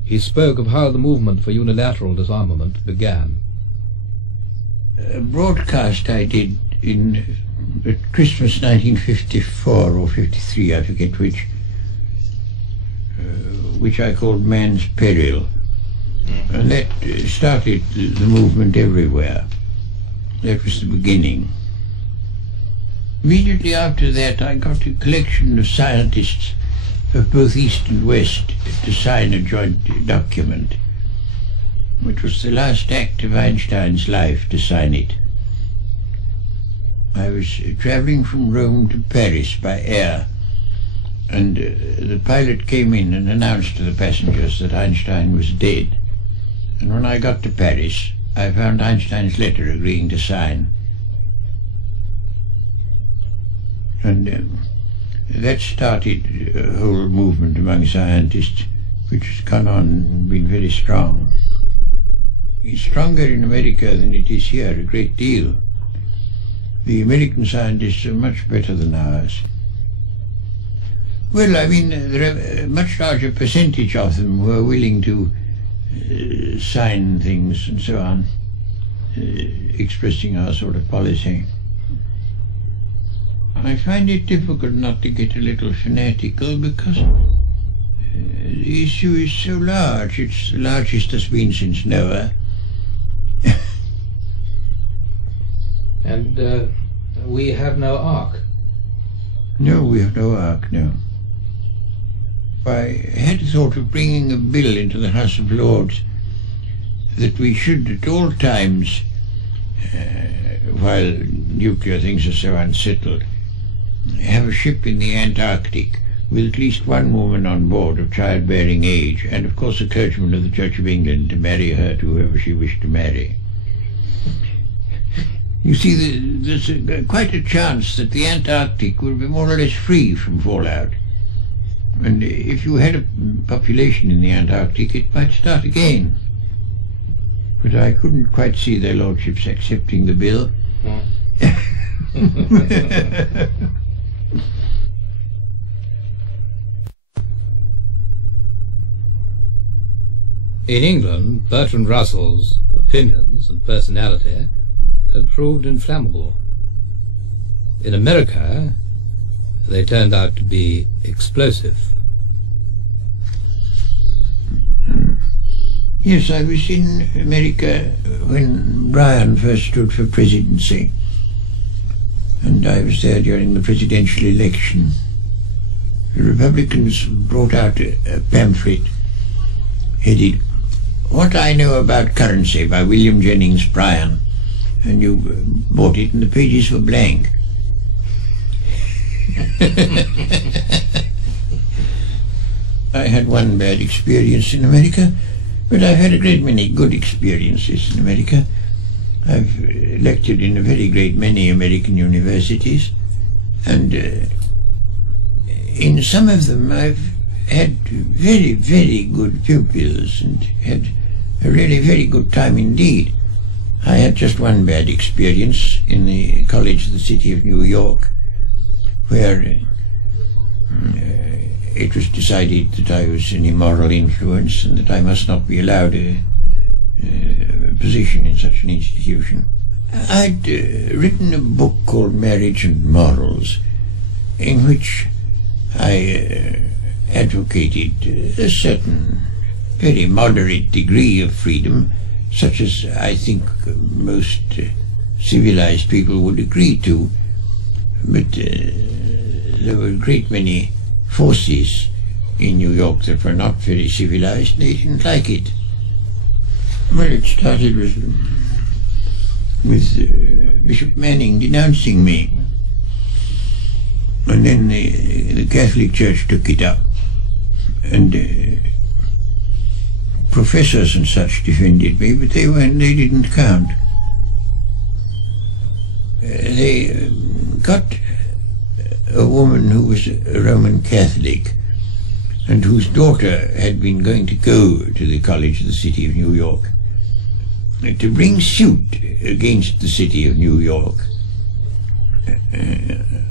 He spoke of how the movement for unilateral disarmament began. A broadcast I did at Christmas 1954 or 53, I forget which I called Man's Peril. And that started the movement everywhere. That was the beginning. Immediately after that, I got a collection of scientists of both East and West to sign a joint document, which was the last act of Einstein's life to sign it. I was traveling from Rome to Paris by air, and the pilot came in and announced to the passengers that Einstein was dead. And when I got to Paris, I found Einstein's letter agreeing to sign. And that started a whole movement among scientists, which has gone on and been very strong. It's stronger in America than it is here, a great deal. The American scientists are much better than ours. Well, I mean, there are a much larger percentage of them who are willing to sign things and so on, expressing our sort of policy. I find it difficult not to get a little fanatical because the issue is so large. It's the largest it's been since Noah. And we have no ark. No, we have no ark, no. I had thought of bringing a bill into the House of Lords that we should at all times, while nuclear things are so unsettled, have a ship in the Antarctic with at least one woman on board of childbearing age, and of course a clergyman of the Church of England to marry her to whoever she wished to marry. You see, there's quite a chance that the Antarctic will be more or less free from fallout. And if you had a population in the Antarctic, it might start again. But I couldn't quite see their lordships accepting the bill. In England, Bertrand Russell's opinions and personality had proved inflammable. In America, they turned out to be explosive. Yes, I was in America when Bryan first stood for presidency, and I was there during the presidential election. The Republicans brought out a pamphlet headed "What I Know About Currency" by William Jennings Bryan, and you bought it and the pages were blank. I had one bad experience in America, but I've had a great many good experiences in America. I've lectured in a very great many American universities, and in some of them I've had very, very good pupils and had a really very good time indeed. I had just one bad experience in the College of the City of New York, where it was decided that I was an immoral influence and that I must not be allowed a position in such an institution. I'd written a book called Marriage and Morals, in which I advocated a certain very moderate degree of freedom, such as I think most civilized people would agree to. But there were a great many forces in New York that were not very civilized. They didn't like it. Well, it started with Bishop Manning denouncing me, and then the Catholic Church took it up, and professors and such defended me, but they didn't count. They got a woman who was a Roman Catholic and whose daughter had been going to go to the College of the City of New York to bring suit against the City of New York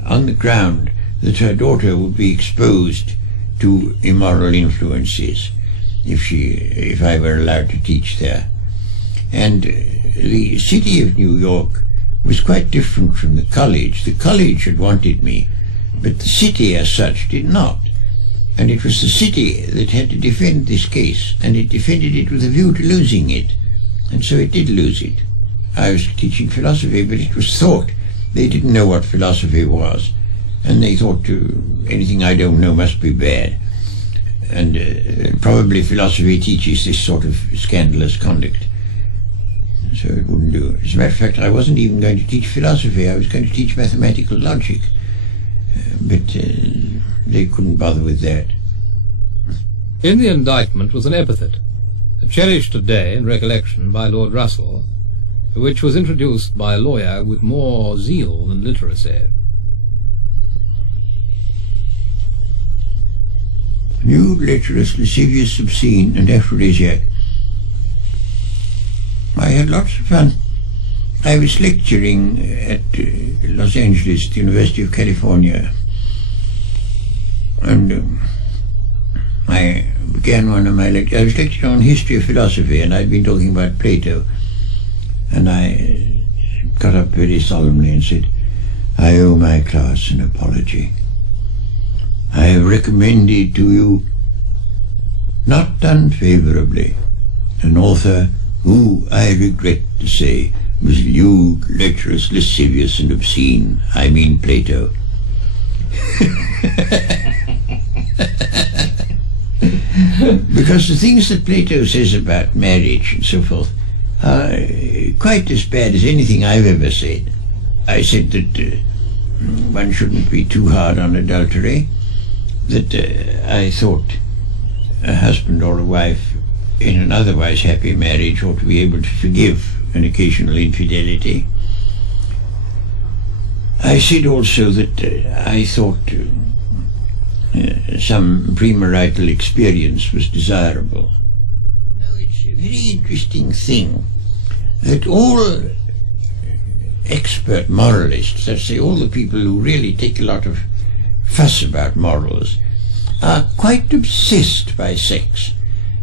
on the ground that her daughter would be exposed to immoral influences if I were allowed to teach there. And the City of New York was quite different from the college. The college had wanted me, but the city as such did not. And it was the city that had to defend this case, and it defended it with a view to losing it. And so it did lose it. I was teaching philosophy, but it was thought they didn't know what philosophy was, and they thought anything I don't know must be bad. And probably philosophy teaches this sort of scandalous conduct. So it wouldn't do. As a matter of fact, I wasn't even going to teach philosophy. I was going to teach mathematical logic. But they couldn't bother with that. In the indictment was an epithet, cherished today in recollection by Lord Russell, which was introduced by a lawyer with more zeal than literacy. New, lecherous, lascivious, obscene, and aphrodisiac. I had lots of fun. I was lecturing at Los Angeles, the University of California, and I began one of my lectures. I was lecturing on history of philosophy, and I'd been talking about Plato, and I got up very solemnly and said, "I owe my class an apology. I have recommended to you, not unfavourably, an author who, I regret to say, was lewd, lecherous, lascivious, and obscene. I mean Plato." Because the things that Plato says about marriage and so forth are quite as bad as anything I've ever said. I said that one shouldn't be too hard on adultery, that I thought a husband or a wife in an otherwise happy marriage ought to be able to forgive an occasional infidelity. I said also that I thought some premarital experience was desirable. Now, it's a very interesting thing that all expert moralists, let's say all the people who really take a lot of fuss about morals, are quite obsessed by sex.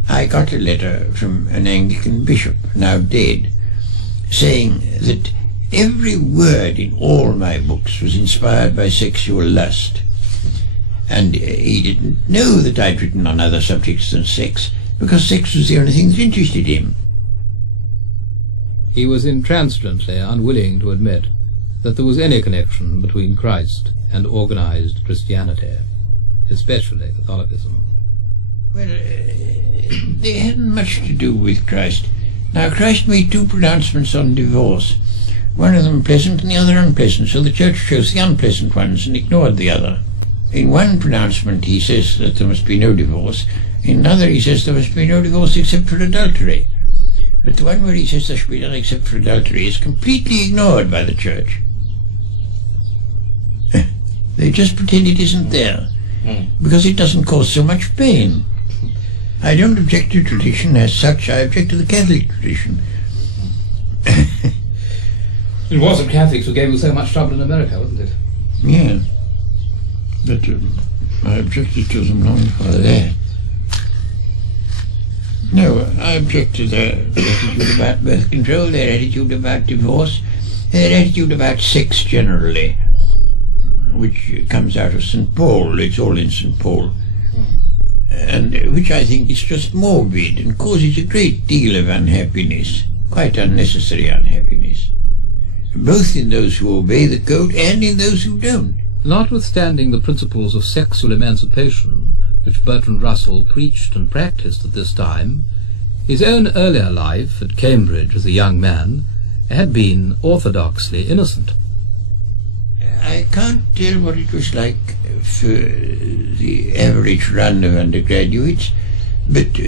I got a letter from an Anglican bishop, now dead, saying that every word in all my books was inspired by sexual lust. And he didn't know that I'd written on other subjects than sex, because sex was the only thing that interested him. He was intransparently unwilling to admit that there was any connection between Christ and organized Christianity, especially Catholicism. Well, they hadn't much to do with Christ. Now, Christ made two pronouncements on divorce, one of them pleasant and the other unpleasant, so the Church chose the unpleasant ones and ignored the other. In one pronouncement he says that there must be no divorce, in another he says there must be no divorce except for adultery. But the one where he says there should be none except for adultery is completely ignored by the Church. They just pretend it isn't there, because it doesn't cause so much pain. I don't object to tradition as such, I object to the Catholic tradition. It wasn't Catholics who gave you so much trouble in America, wasn't it? Yeah, but I objected to them long before that. No, I object to their attitude about birth control, their attitude about divorce, their attitude about sex generally, which comes out of St. Paul. It's all in St. Paul. And which I think is just morbid and causes a great deal of unhappiness, quite unnecessary unhappiness, both in those who obey the code and in those who don't. Notwithstanding the principles of sexual emancipation which Bertrand Russell preached and practiced at this time, his own earlier life at Cambridge as a young man had been orthodoxly innocent. I can't tell what it was like for the average run of undergraduates, but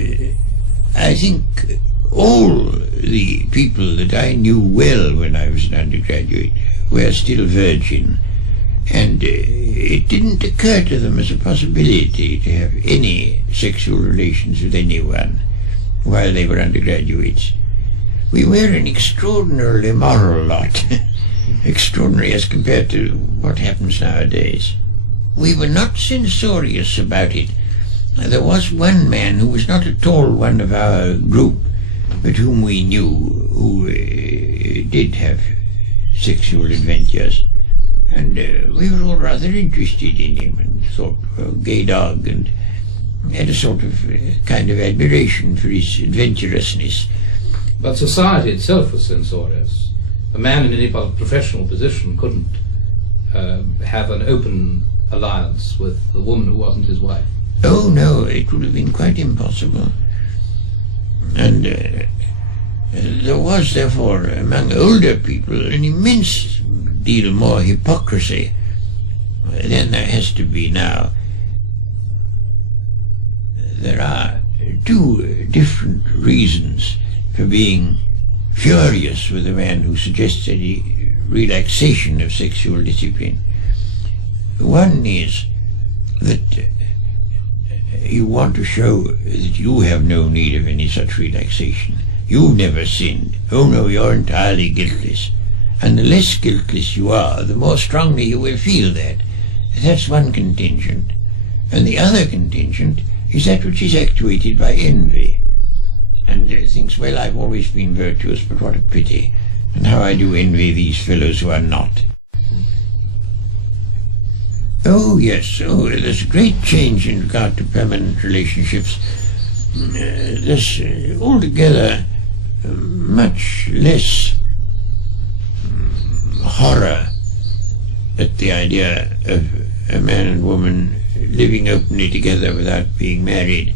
I think all the people that I knew well when I was an undergraduate were still virgin, and it didn't occur to them as a possibility to have any sexual relations with anyone while they were undergraduates. We were an extraordinarily moral lot. Extraordinary as compared to what happens nowadays. We were not censorious about it. There was one man who was not at all one of our group, but whom we knew, who did have sexual adventures, and we were all rather interested in him and thought, gay dog, and had a sort of kind of admiration for his adventurousness. But society itself was censorious. A man in any professional position couldn't have an open alliance with a woman who wasn't his wife. Oh no, it would have been quite impossible. And there was therefore among older people an immense deal more hypocrisy than there has to be now. There are two different reasons for being furious with a man who suggests any relaxation of sexual discipline. One is that you want to show that you have no need of any such relaxation. You've never sinned. Oh no, you're entirely guiltless. And the less guiltless you are, the more strongly you will feel that. That's one contingent. And the other contingent is that which is actuated by envy, and thinks, well, I've always been virtuous, but what a pity, and how I do envy these fellows who are not. Oh yes, there's a great change in regard to permanent relationships. There's altogether much less horror at the idea of a man and woman living openly together without being married.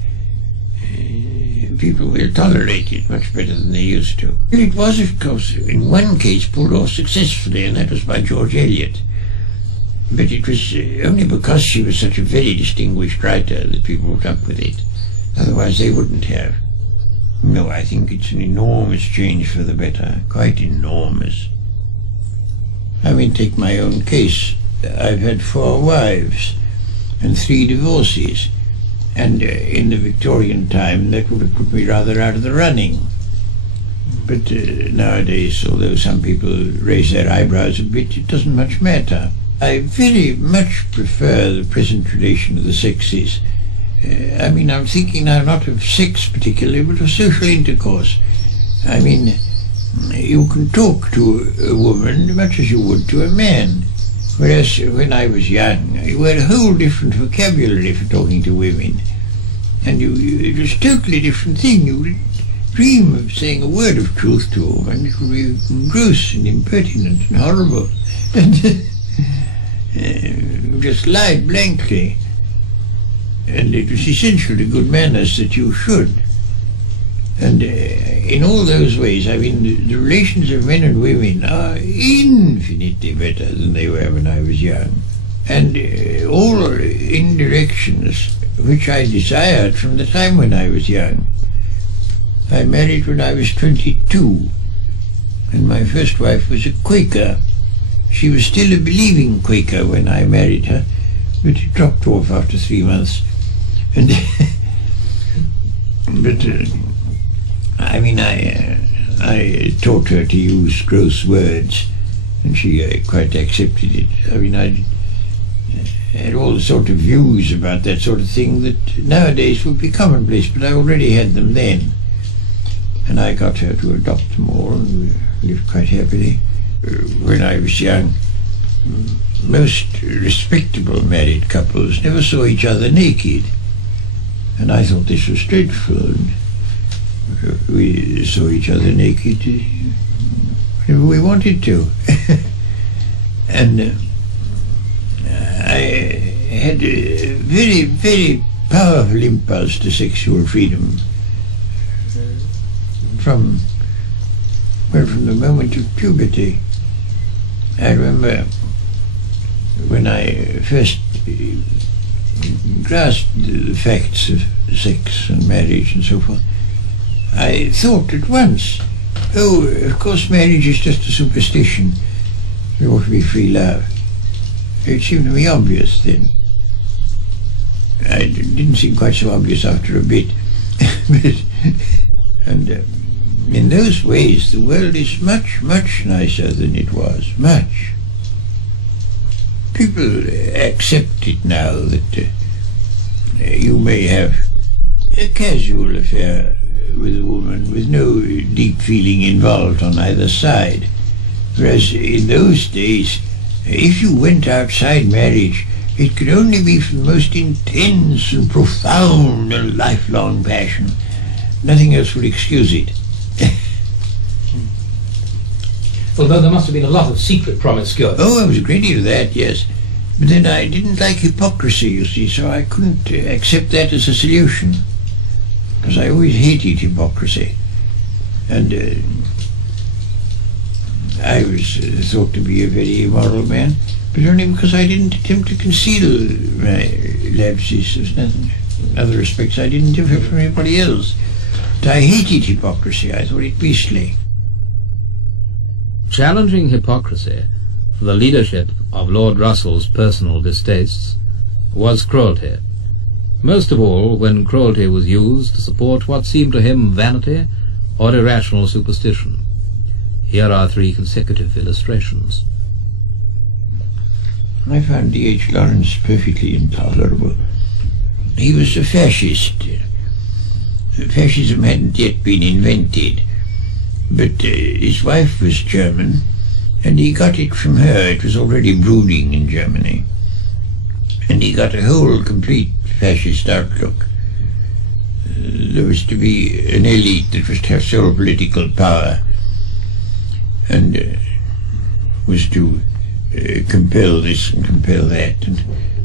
People will tolerate it much better than they used to. It was, of course, in one case pulled off successfully, and that was by George Eliot. But it was only because she was such a very distinguished writer that people put up with it. Otherwise they wouldn't have. No, I think it's an enormous change for the better. Quite enormous. I mean, take my own case. I've had 4 wives and 3 divorces. And in the Victorian time, that would have put me rather out of the running. But nowadays, although some people raise their eyebrows a bit, it doesn't much matter. I very much prefer the present relation of the sexes. I mean, I'm thinking now not of sex particularly, but of social intercourse. I mean, you can talk to a woman much as you would to a man. Whereas when I was young, you had a whole different vocabulary for talking to women. And it was a totally different thing. You would dream of saying a word of truth to a woman. It would be gross and impertinent and horrible. And just lied blankly. And it was essential to good manners that you should. And in all those ways, I mean, the relations of men and women are infinitely better than they were when I was young. And all in directions which I desired from the time when I was young. I married when I was 22, and my first wife was a Quaker. She was still a believing Quaker when I married her, but it dropped off after 3 months. And but I mean, I taught her to use gross words, and she quite accepted it. I mean, I had all the sort of views about that sort of thing that nowadays would be commonplace, but I already had them then. And I got her to adopt them all, and we lived quite happily. When I was young, most respectable married couples never saw each other naked, and I thought this was dreadful. We saw each other naked whenever we wanted to. And I had a very, very powerful impulse to sexual freedom from the moment of puberty. I remember when I first grasped the facts of sex and marriage and so forth, I thought at once, oh, of course marriage is just a superstition. There ought to be free love. It seemed to me obvious then. It didn't seem quite so obvious after a bit. And in those ways the world is much, much nicer than it was. Much. People accept it now that you may have a casual affair with a woman with no deep feeling involved on either side. Whereas in those days, if you went outside marriage, it could only be for the most intense and profound and lifelong passion. Nothing else would excuse it. Although there must have been a lot of secret promiscuity. Oh, there was a great deal of that, yes. But then I didn't like hypocrisy, you see, so I couldn't accept that as a solution. Because I always hated hypocrisy. And I was thought to be a very immoral man, but only because I didn't attempt to conceal my lapses. In other respects, I didn't differ from anybody else. But I hated hypocrisy. I thought it beastly. Challenging hypocrisy for the leadership of Lord Russell's personal distastes was cruelty. Most of all when cruelty was used to support what seemed to him vanity or irrational superstition. Here are 3 consecutive illustrations. I found D.H. Lawrence perfectly intolerable. He was a fascist. Fascism hadn't yet been invented, but his wife was German, and he got it from her. It was already brooding in Germany. And he got a whole complete fascist outlook. There was to be an elite that was to have sole political power, and was to compel this and compel that, and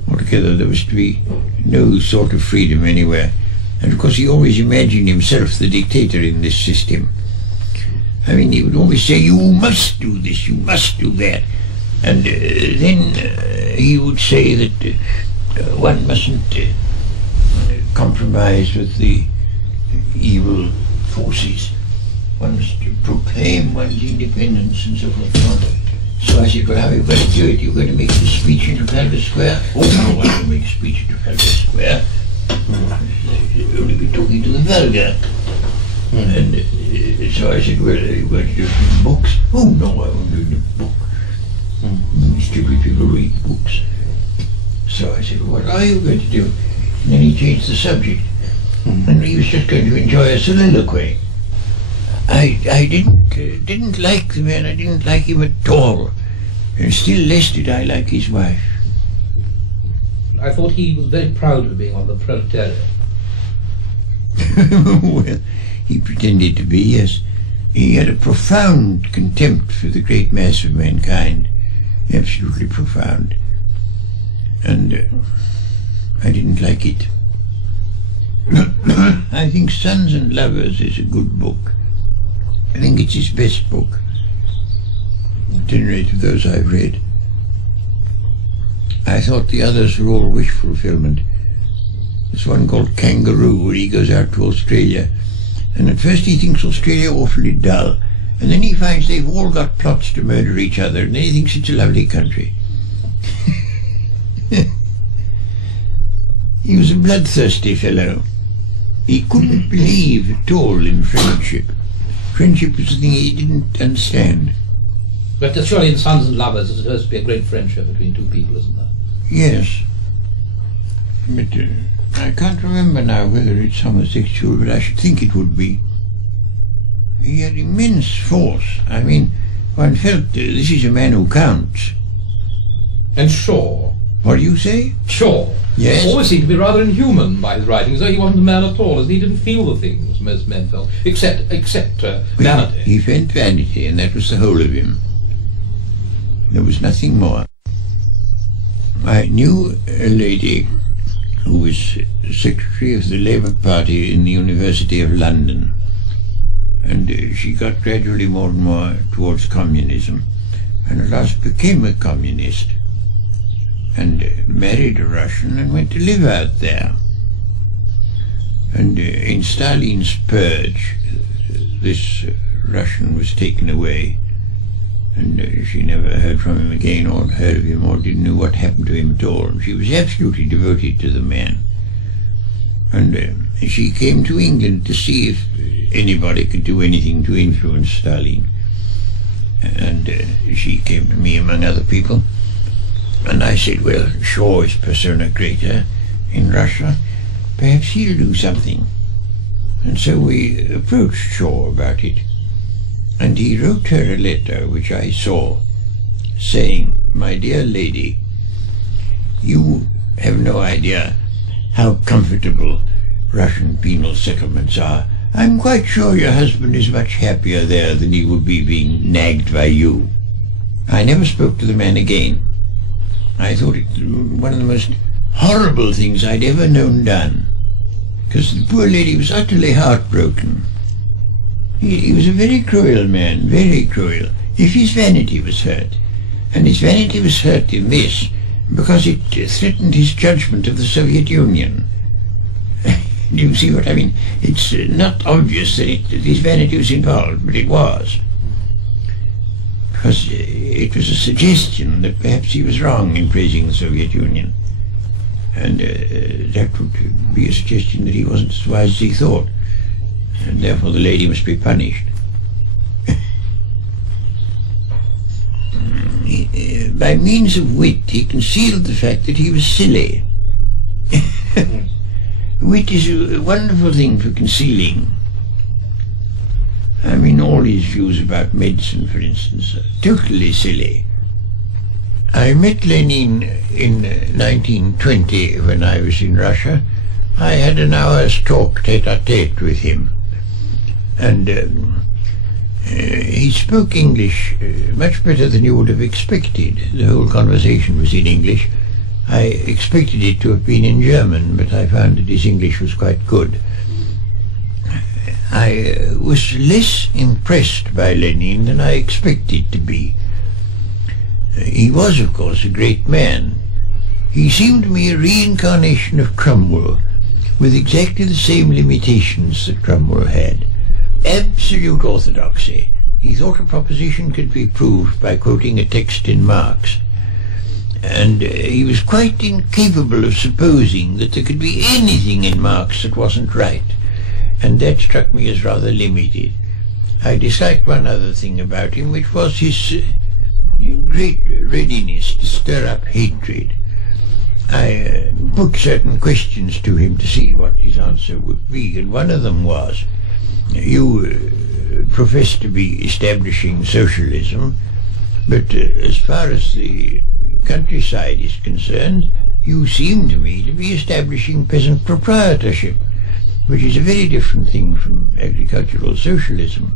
altogether there was to be no sort of freedom anywhere. And of course he always imagined himself the dictator in this system. I mean, he would always say, you must do this, you must do that. And then he would say that one mustn't compromise with the evil forces. One must proclaim one's independence and so forth. So I said, well, how are you going to do it? You're going to make a speech in Trafalgar Square? Oh, no, I won't make a speech in Trafalgar Square. You'll only be talking to the vulgar. And so I said, well, are you going to do it in books? Oh, no, I won't do it in a book. Stupid people read books. So I said, well, what are you going to do? And then he changed the subject. And he was just going to enjoy a soliloquy. I didn't like the man. I didn't like him at all. And still less did I like his wife. I thought he was very proud of being on the proletariat. Well, he pretended to be, yes. He had a profound contempt for the great mass of mankind. Absolutely profound. And I didn't like it. I think Sons and Lovers is a good book. I think it's his best book, at any rate of those I've read. I thought the others were all wish fulfillment. There's one called Kangaroo, where he goes out to Australia, and at first he thinks Australia awfully dull, and then he finds they've all got plots to murder each other, and then he thinks it's a lovely country. He was a bloodthirsty fellow. He couldn't believe at all in friendship. Friendship was the thing he didn't understand. But surely in Sons and Lovers there's supposed to be a great friendship between two people, isn't there? Yes. But I can't remember now whether it's homosexual, but I should think it would be. He had immense force. I mean, one felt this is a man who counts. And Shaw. What do you say? Shaw. Yes. Always seemed to be rather inhuman by his writing, as though he wasn't a man at all, as he didn't feel the things most men felt, except vanity. He felt vanity, and that was the whole of him. There was nothing more. I knew a lady who was secretary of the Labour Party in the University of London, and she got gradually more and more towards communism, and at last became a communist, and married a Russian and went to live out there. And in Stalin's purge, this Russian was taken away, and she never heard from him again, or heard of him, or didn't know what happened to him at all. And she was absolutely devoted to the man. And she came to England to see if anybody could do anything to influence Stalin. And she came to me among other people. And I said, well, Shaw is persona grata in Russia. Perhaps he'll do something. And so we approached Shaw about it. And he wrote her a letter, which I saw, saying, my dear lady, you have no idea how comfortable Russian penal settlements are. I'm quite sure your husband is much happier there than he would be being nagged by you. I never spoke to the man again. I thought it one of the most horrible things I'd ever known done, because the poor lady was utterly heartbroken. He was a very cruel man, very cruel, if his vanity was hurt. And his vanity was hurt in this, because it threatened his judgment of the Soviet Union. Do you see what I mean? It's not obvious that his vanity was involved, but it was. Because it was a suggestion that perhaps he was wrong in praising the Soviet Union. And that would be a suggestion that he wasn't as wise as he thought. And therefore the lady must be punished. By means of wit, he concealed the fact that he was silly. Wit is a wonderful thing for concealing. I mean, all his views about medicine, for instance, are totally silly. I met Lenin in 1920 when I was in Russia. I had an hour's talk tete-a-tete with him. And he spoke English much better than you would have expected. The whole conversation was in English. I expected it to have been in German, but I found that his English was quite good. I was less impressed by Lenin than I expected to be. He was, of course, a great man. He seemed to me a reincarnation of Cromwell, with exactly the same limitations that Cromwell had. Absolute orthodoxy. He thought a proposition could be proved by quoting a text in Marx. And he was quite incapable of supposing that there could be anything in Marx that wasn't right. And that struck me as rather limited. I disliked one other thing about him, which was his great readiness to stir up hatred. I put certain questions to him to see what his answer would be, and one of them was, you profess to be establishing socialism, but as far as the countryside is concerned, you seem to me to be establishing peasant proprietorship, which is a very different thing from agricultural socialism.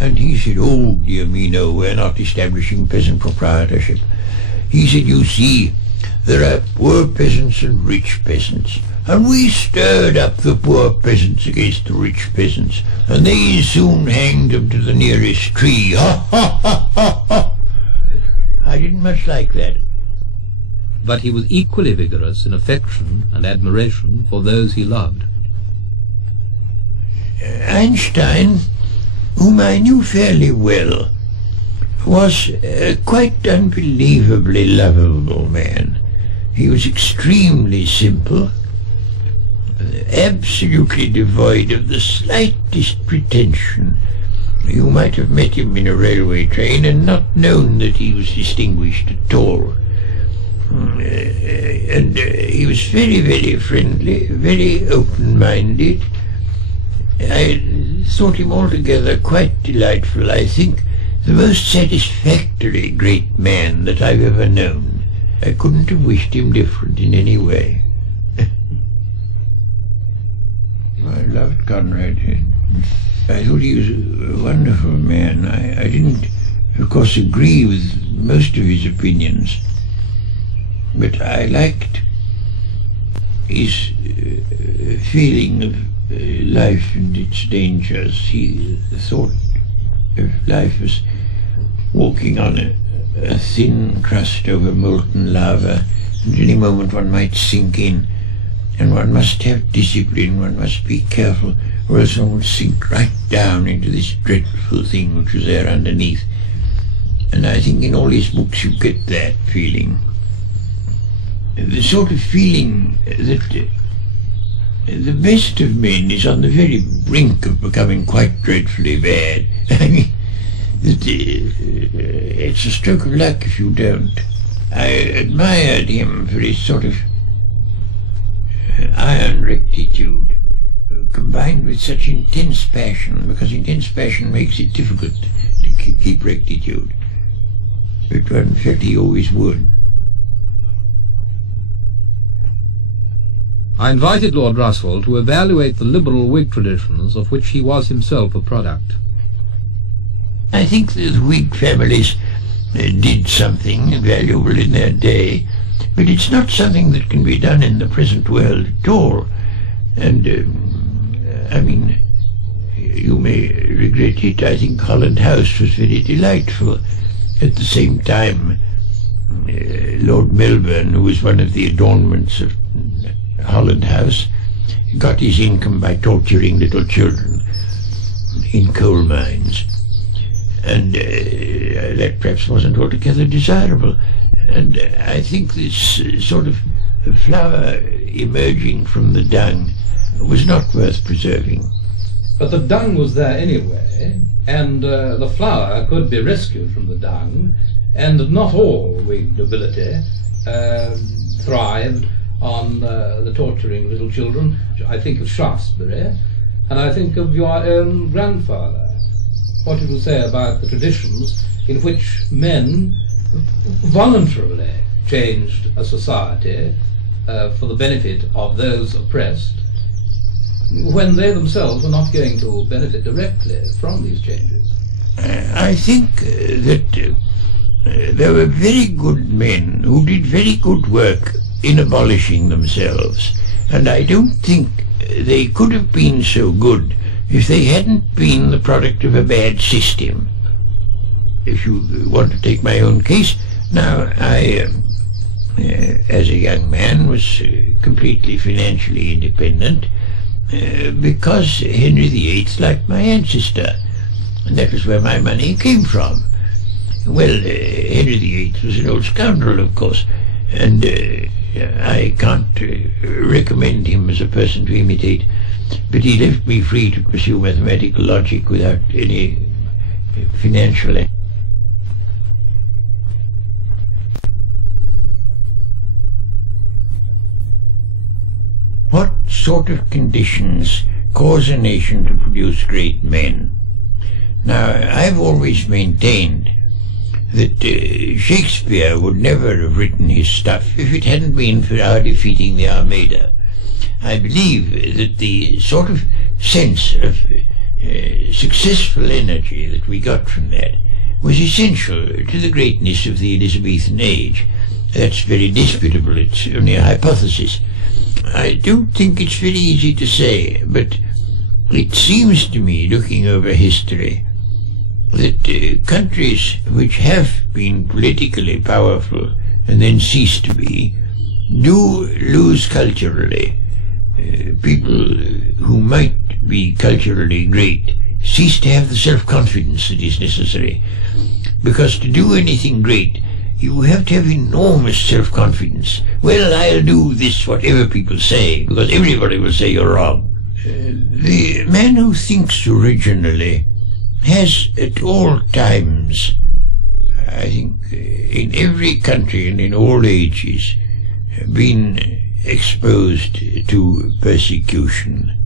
And he said, oh, dear me, no, we're not establishing peasant proprietorship. He said, you see, there are poor peasants and rich peasants, and we stirred up the poor peasants against the rich peasants, and they soon hanged them to the nearest tree. Ha, ha, ha, ha, ha. I didn't much like that. But he was equally vigorous in affection and admiration for those he loved. Einstein, whom I knew fairly well, was a quite unbelievably lovable man. He was extremely simple, absolutely devoid of the slightest pretension. You might have met him in a railway train and not known that he was distinguished at all. And he was very, very friendly, very open-minded. I thought him altogether quite delightful. I think the most satisfactory great man that I've ever known. I couldn't have wished him different in any way. I loved Conrad. I thought he was a wonderful man. I didn't, of course, agree with most of his opinions, but I liked his feeling of life and its dangers. He thought of life as walking on a thin crust over molten lava, and any moment one might sink in, and one must have discipline, one must be careful, or else one would sink right down into this dreadful thing which was there underneath. And I think in all his books you get that feeling. The sort of feeling that the best of men is on the very brink of becoming quite dreadfully bad. I mean, it's a stroke of luck if you don't. I admired him for his sort of iron rectitude, combined with such intense passion, because intense passion makes it difficult to keep rectitude. But one felt he always would. I invited Lord Russell to evaluate the liberal Whig traditions of which he was himself a product. I think the Whig families did something valuable in their day, but it's not something that can be done in the present world at all. And, I mean, you may regret it, I think Holland House was very delightful. At the same time, Lord Melbourne, who was one of the adornments of Holland House, got his income by torturing little children in coal mines, and that perhaps wasn't altogether desirable. And I think this sort of flower emerging from the dung was not worth preserving. But the dung was there anyway, and the flower could be rescued from the dung, and not all Whig nobility thrived on the torturing little children. I think of Shaftesbury, and I think of your own grandfather. What did you say about the traditions in which men voluntarily changed a society for the benefit of those oppressed, when they themselves were not going to benefit directly from these changes? I think that there were very good men who did very good work in abolishing themselves, and I don't think they could have been so good if they hadn't been the product of a bad system. If you want to take my own case, Now, I, as a young man, was completely financially independent because Henry VIII liked my ancestor, and that was where my money came from. Well, Henry VIII was an old scoundrel, of course, and I can't recommend him as a person to imitate, but he left me free to pursue mathematical logic without any financial. What sort of conditions cause a nation to produce great men? Now, I've always maintained that Shakespeare would never have written his stuff if it hadn't been for our defeating the Armada. I believe that the sort of sense of successful energy that we got from that was essential to the greatness of the Elizabethan age. That's very disputable, it's only a hypothesis. I don't think it's very easy to say, but it seems to me, looking over history, that countries which have been politically powerful and then cease to be, do lose culturally. People who might be culturally great cease to have the self-confidence that is necessary, because to do anything great you have to have enormous self-confidence. Well, I'll do this whatever people say, because everybody will say you're wrong. The man who thinks originally has at all times, I think, in every country and in all ages, been exposed to persecution.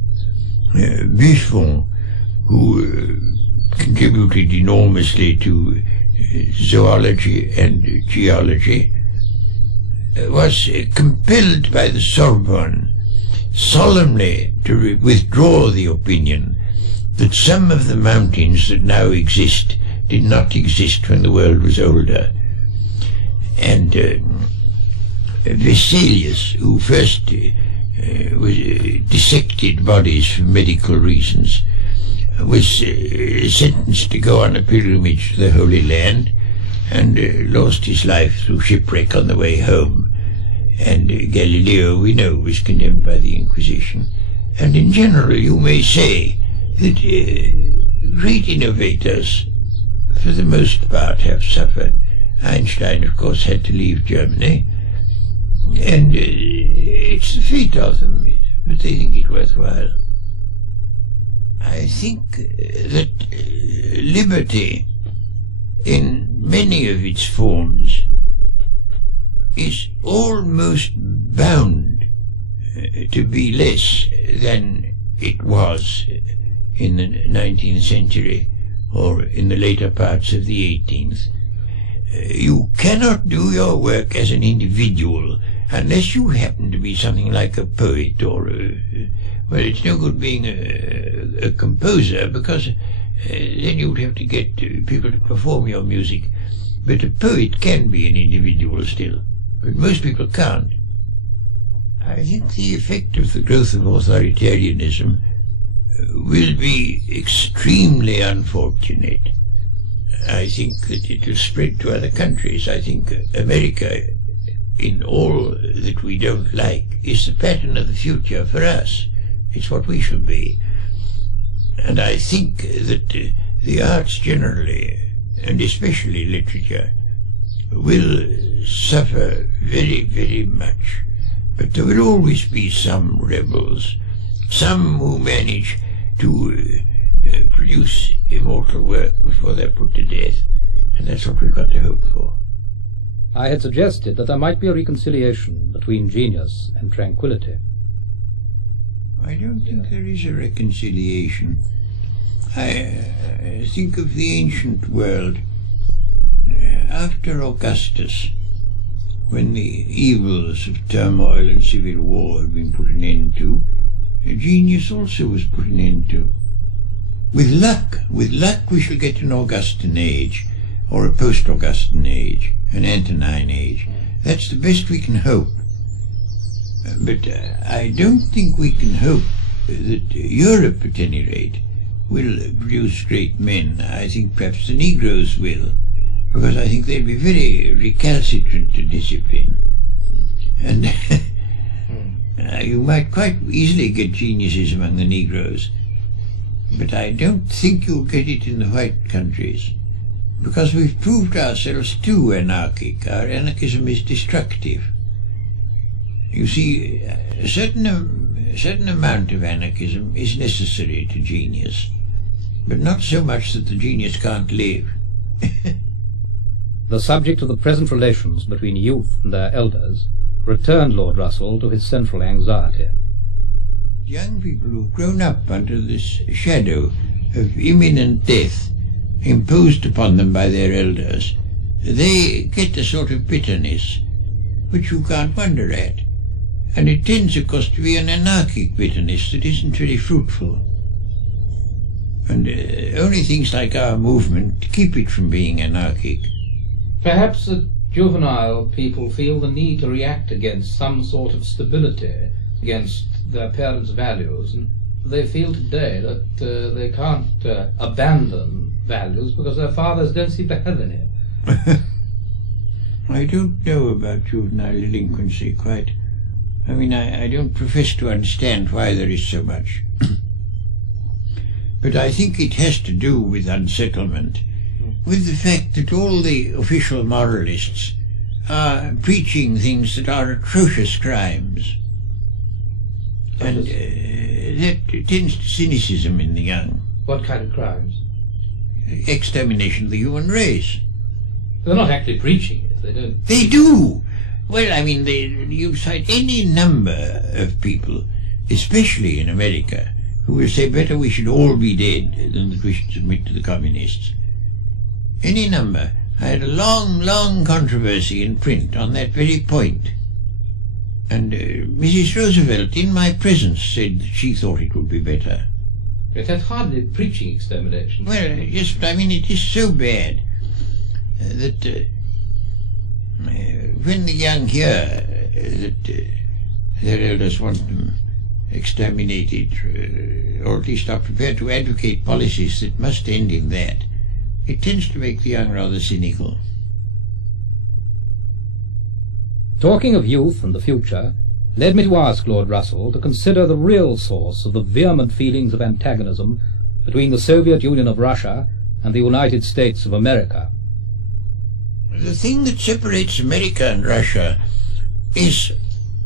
Buffon, who contributed enormously to zoology and geology, was compelled by the Sorbonne solemnly to withdraw the opinion that some of the mountains that now exist did not exist when the world was older. And Vesalius, who first dissected bodies for medical reasons, was sentenced to go on a pilgrimage to the Holy Land, and lost his life through shipwreck on the way home. And Galileo, we know, was condemned by the Inquisition. And in general, you may say that great innovators, for the most part, have suffered. Einstein, of course, had to leave Germany, and it's the fate of them, but they think it worthwhile. I think that liberty, in many of its forms, is almost bound to be less than it was in the 19th century or in the later parts of the 18th. You cannot do your work as an individual unless you happen to be something like a poet or well, it's no good being a composer, because then you would have to get people to perform your music. But a poet can be an individual still, but most people can't. I think the effect of the growth of authoritarianism will be extremely unfortunate. I think that it will spread to other countries. I think America, in all that we don't like, is the pattern of the future for us. It's what we should be. And I think that the arts generally, and especially literature, will suffer very, very much. But there will always be some rebels, some who manage to produce immortal work before they're put to death. And that's what we've got to hope for. I had suggested that there might be a reconciliation between genius and tranquility. I don't think there is a reconciliation. I think of the ancient world. After Augustus, when the evils of turmoil and civil war had been put an end to, genius also was put an end to. With luck we shall get an Augustan age, or a post-Augustan age, an Antonine age. That's the best we can hope. But I don't think we can hope that Europe, at any rate, will produce great men. I think perhaps the Negroes will. because I think they'll be very recalcitrant to discipline. And you might quite easily get geniuses among the Negroes, but I don't think you'll get it in the white countries, because we've proved ourselves too anarchic. Our anarchism is destructive. You see, a certain amount of anarchism is necessary to genius, but not so much that the genius can't live. The subject of the present relations between youth and their elders returned Lord Russell to his central anxiety. Young people who've grown up under this shadow of imminent death imposed upon them by their elders, they get a sort of bitterness which you can't wonder at, and it tends, of course, to be an anarchic bitterness that isn't very fruitful. And only things like our movement keep it from being anarchic. Perhaps the juvenile people feel the need to react against some sort of stability, against their parents' values, and they feel today that they can't abandon values because their fathers don't seem to have any. I don't know about juvenile delinquency quite. I mean, I don't profess to understand why there is so much. But I think it has to do with unsettlement, with the fact that all the official moralists are preaching things that are atrocious crimes. And that tends to cynicism in the young. What kind of crimes? Extermination of the human race. They're not actually preaching it, they don't... They do! Well, I mean, you cite any number of people, especially in America, who will say better we should all be dead than that we should submit to the communists. Any number. I had a long, long controversy in print on that very point. And Mrs. Roosevelt, in my presence, said that she thought it would be better. But that's hardly preaching extermination. Well, yes, but I mean, it is so bad that when the young hear that their elders want them exterminated, or at least are prepared to advocate policies that must end in that, it tends to make the young rather cynical. Talking of youth and the future led me to ask Lord Russell to consider the real source of the vehement feelings of antagonism between the Soviet Union of Russia and the United States of America. The thing that separates America and Russia is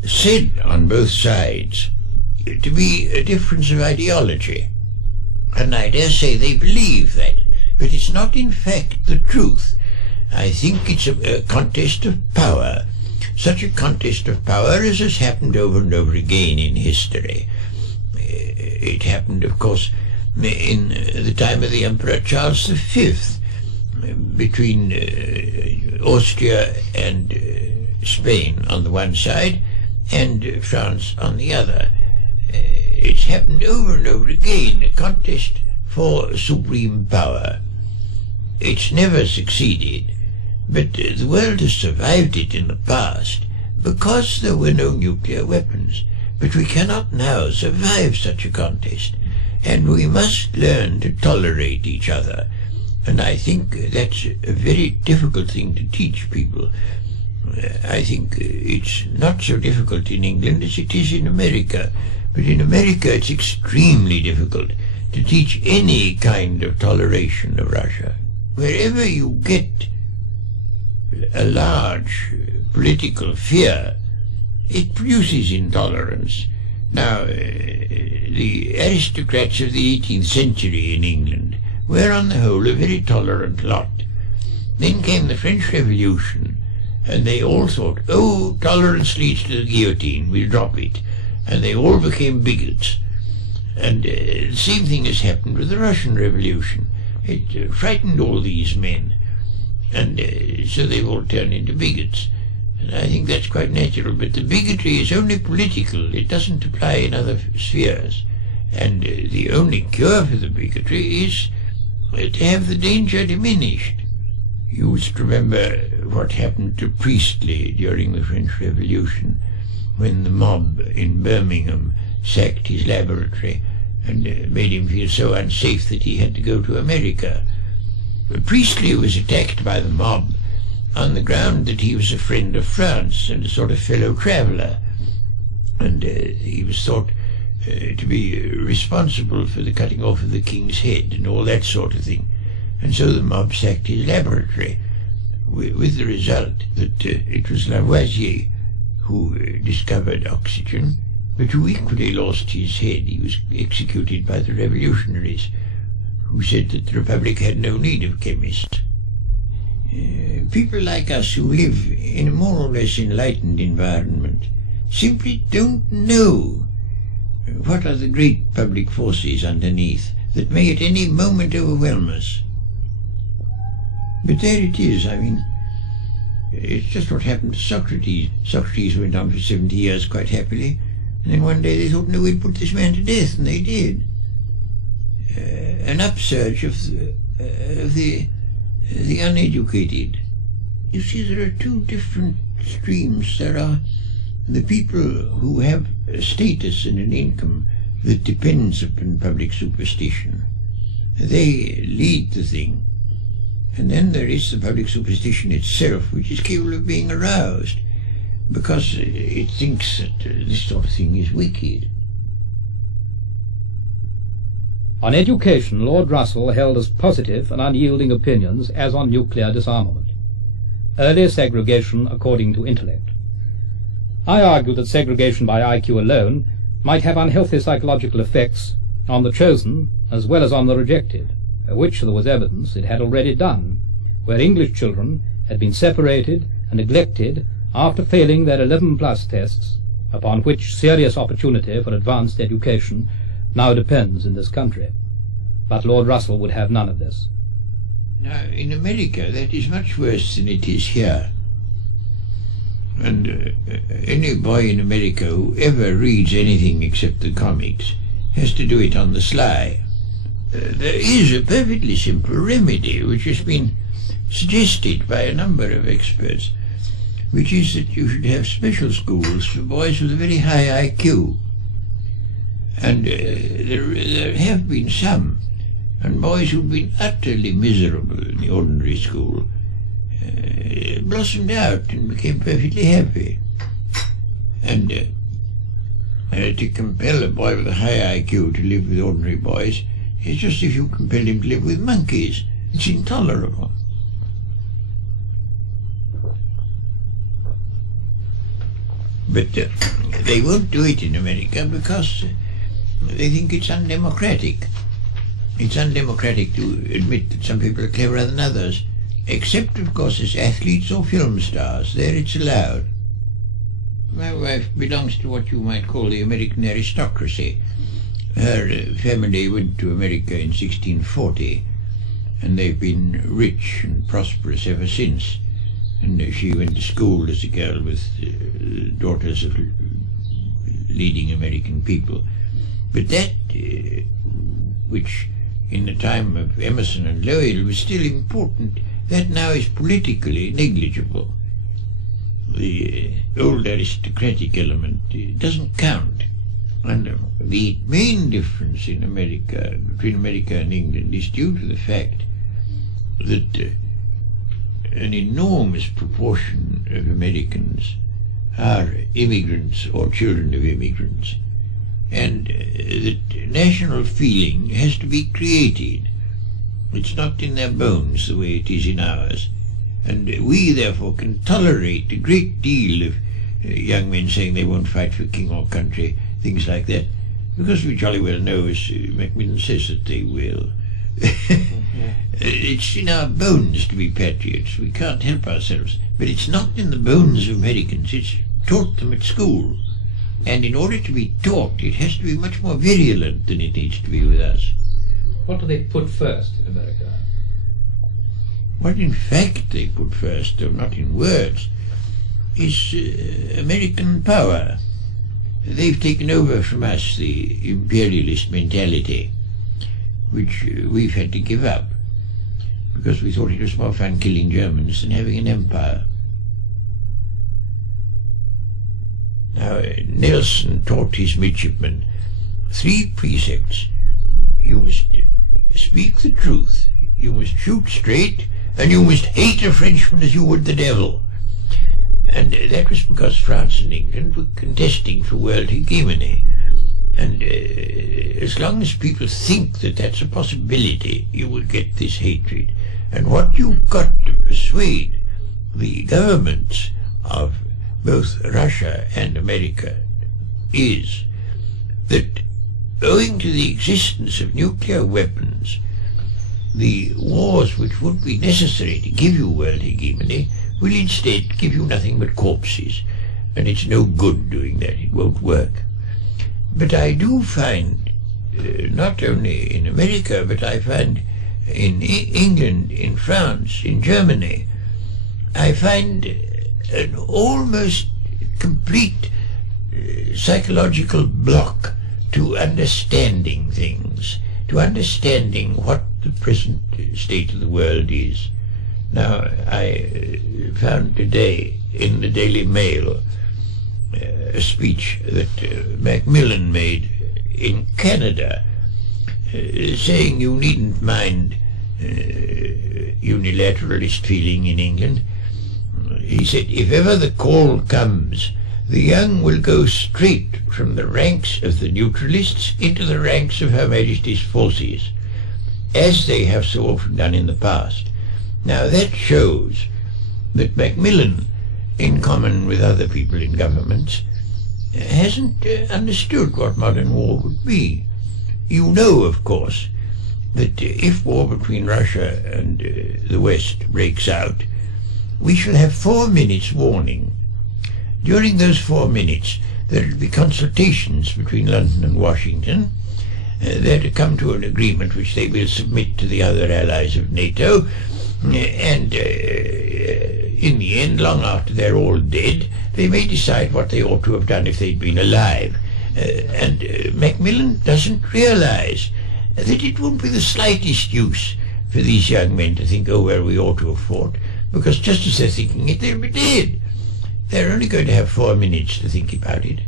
said on both sides to be a difference of ideology, and I dare say they believe that, but it's not in fact the truth. I think it's a contest of power, such a contest of power as has happened over and over again in history. It happened, of course, in the time of the Emperor Charles V, between Austria and Spain on the one side and France on the other. It's happened over and over again, a contest for supreme power. It's never succeeded, but the world has survived it in the past because there were no nuclear weapons. But we cannot now survive such a contest, and we must learn to tolerate each other. And I think that's a very difficult thing to teach people. I think it's not so difficult in England as it is in America, but in America it's extremely difficult to teach any kind of toleration of Russia. Wherever you get a large political fear, it produces intolerance. Now, the aristocrats of the 18th century in England were on the whole a very tolerant lot. Then came the French Revolution, and they all thought, oh, tolerance leads to the guillotine, we'll drop it. And they all became bigots. And the same thing has happened with the Russian Revolution. It frightened all these men, and so they've all turned into bigots. And I think that's quite natural, but the bigotry is only political, it doesn't apply in other spheres. And the only cure for the bigotry is to have the danger diminished. You must remember what happened to Priestley during the French Revolution, when the mob in Birmingham sacked his laboratory and made him feel so unsafe that he had to go to America. Priestley was attacked by the mob on the ground that he was a friend of France and a sort of fellow traveller, and he was thought to be responsible for the cutting off of the king's head and all that sort of thing, and so the mob sacked his laboratory, with the result that it was Lavoisier who discovered oxygen, but who equally lost his head. He was executed by the revolutionaries, who said that the Republic had no need of chemists. People like us who live in a more or less enlightened environment simply don't know what are the great public forces underneath that may at any moment overwhelm us. But there it is. I mean, it's just what happened to Socrates. Socrates went on for 70 years quite happily, and then one day they thought, no, we'd put this man to death, and they did. An upsurge of the uneducated. You see, there are two different streams. There are the people who have a status and an income that depends upon public superstition. They lead the thing. And then there is the public superstition itself, which is capable of being aroused, because it thinks that this sort of thing is wicked. On education, Lord Russell held as positive and unyielding opinions as on nuclear disarmament. Early segregation according to intellect. I argue that segregation by IQ alone might have unhealthy psychological effects on the chosen as well as on the rejected, which there was evidence it had already done, where English children had been separated and neglected after failing their 11+ tests, upon which serious opportunity for advanced education now depends in this country. But Lord Russell would have none of this. Now, in America, that is much worse than it is here. And any boy in America who ever reads anything except the comics has to do it on the sly. There is a perfectly simple remedy which has been suggested by a number of experts, which is that you should have special schools for boys with a very high IQ. And there have been some, and boys who've been utterly miserable in the ordinary school blossomed out and became perfectly happy. And to compel a boy with a high IQ to live with ordinary boys is just if you compel him to live with monkeys. It's intolerable. But they won't do it in America because they think it's undemocratic. It's undemocratic to admit that some people are cleverer than others, except, of course, as athletes or film stars. There it's allowed. My wife belongs to what you might call the American aristocracy. Her family went to America in 1640, and they've been rich and prosperous ever since. And she went to school as a girl with daughters of leading American people. But that, which in the time of Emerson and Lowell was still important, that now is politically negligible. The old aristocratic element doesn't count. And the main difference in America, between America and England, is due to the fact that an enormous proportion of Americans are immigrants or children of immigrants, and that national feeling has to be created. It's not in their bones the way it is in ours, and we therefore can tolerate a great deal of young men saying they won't fight for king or country, things like that, because we jolly well know, as Macmillan says, that they will. It's in our bones to be patriots. We can't help ourselves. But it's not in the bones of Americans. It's taught them at school. And in order to be taught, it has to be much more virulent than it needs to be with us. What do they put first in America? What in fact they put first, though not in words, is American power. They've taken over from us the imperialist mentality, which we've had to give up, because we thought it was more fun killing Germans than having an empire. Now, Nelson taught his midshipmen 3 precepts. You must speak the truth, You must shoot straight, and you must hate a Frenchman as you would the devil. And that was because France and England were contesting for world hegemony. And as long as people think that that's a possibility, you will get this hatred. And what you've got to persuade the governments of both Russia and America is that owing to the existence of nuclear weapons, the wars which would be necessary to give you world hegemony will instead give you nothing but corpses, and it's no good doing that. It won't work. But I do find, not only in America, but I find in England, in France, in Germany, I find an almost complete psychological block to understanding things, to understanding what the present state of the world is. Now, I found today in the Daily Mail a speech that Macmillan made in Canada, saying you needn't mind unilateralist feeling in England. He said, if ever the call comes, the young will go straight from the ranks of the neutralists into the ranks of Her Majesty's forces, as they have so often done in the past. Now that shows that Macmillan, in common with other people in governments, hasn't understood what modern war would be. You know, of course, that if war between Russia and the West breaks out, we shall have 4 minutes warning. During those 4 minutes, there will be consultations between London and Washington. They're to come to an agreement which they will submit to the other allies of NATO, and in the end, long after they're all dead, they may decide what they ought to have done if they'd been alive. And Macmillan doesn't realize that it won't be the slightest use for these young men to think, oh, well, we ought to have fought, because just as they're thinking it, they'll be dead. They're only going to have 4 minutes to think about it.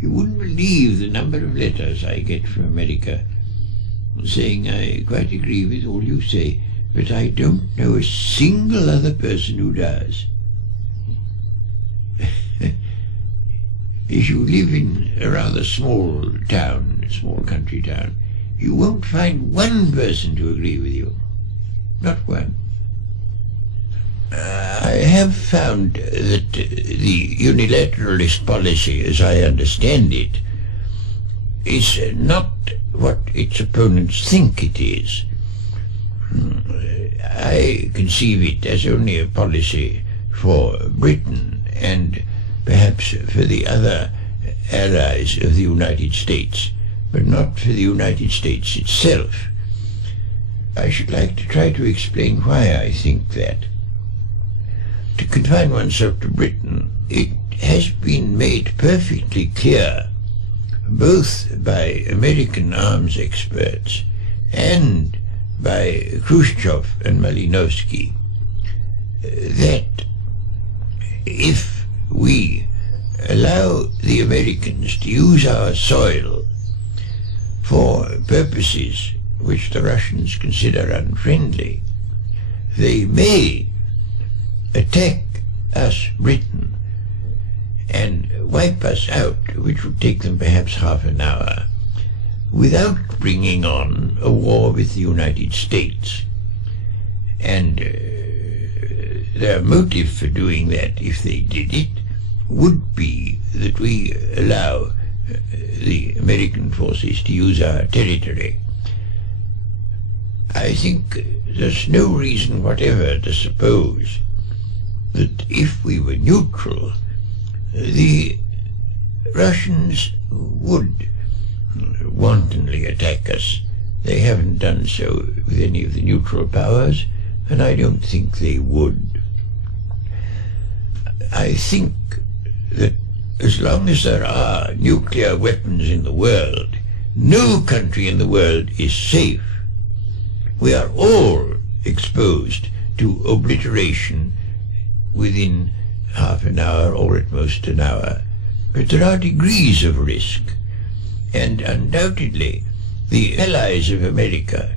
You wouldn't believe the number of letters I get from America saying, I quite agree with all you say, but I don't know a single other person who does. If you live in a rather small town, a small country town, you won't find one person to agree with you. Not one. I have found that the unilateralist policy, as I understand it, is not what its opponents think it is. I conceive it as only a policy for Britain and perhaps for the other allies of the United States, but not for the United States itself. I should like to try to explain why I think that. To confine oneself to Britain, it has been made perfectly clear, both by American arms experts and by Khrushchev and Malinowski, that if we allow the Americans to use our soil for purposes which the Russians consider unfriendly, they may attack us, Britain, and wipe us out, which would take them perhaps half an hour, without bringing on a war with the United States. And their motive for doing that, if they did it, would be that we allow the American forces to use our territory. I think there's no reason whatever to suppose that if we were neutral, the Russians would wantonly attack us. They haven't done so with any of the neutral powers, and I don't think they would. I think that as long as there are nuclear weapons in the world, no country in the world is safe. We are all exposed to obliteration within half an hour or at most an hour. But there are degrees of risk, and undoubtedly the allies of America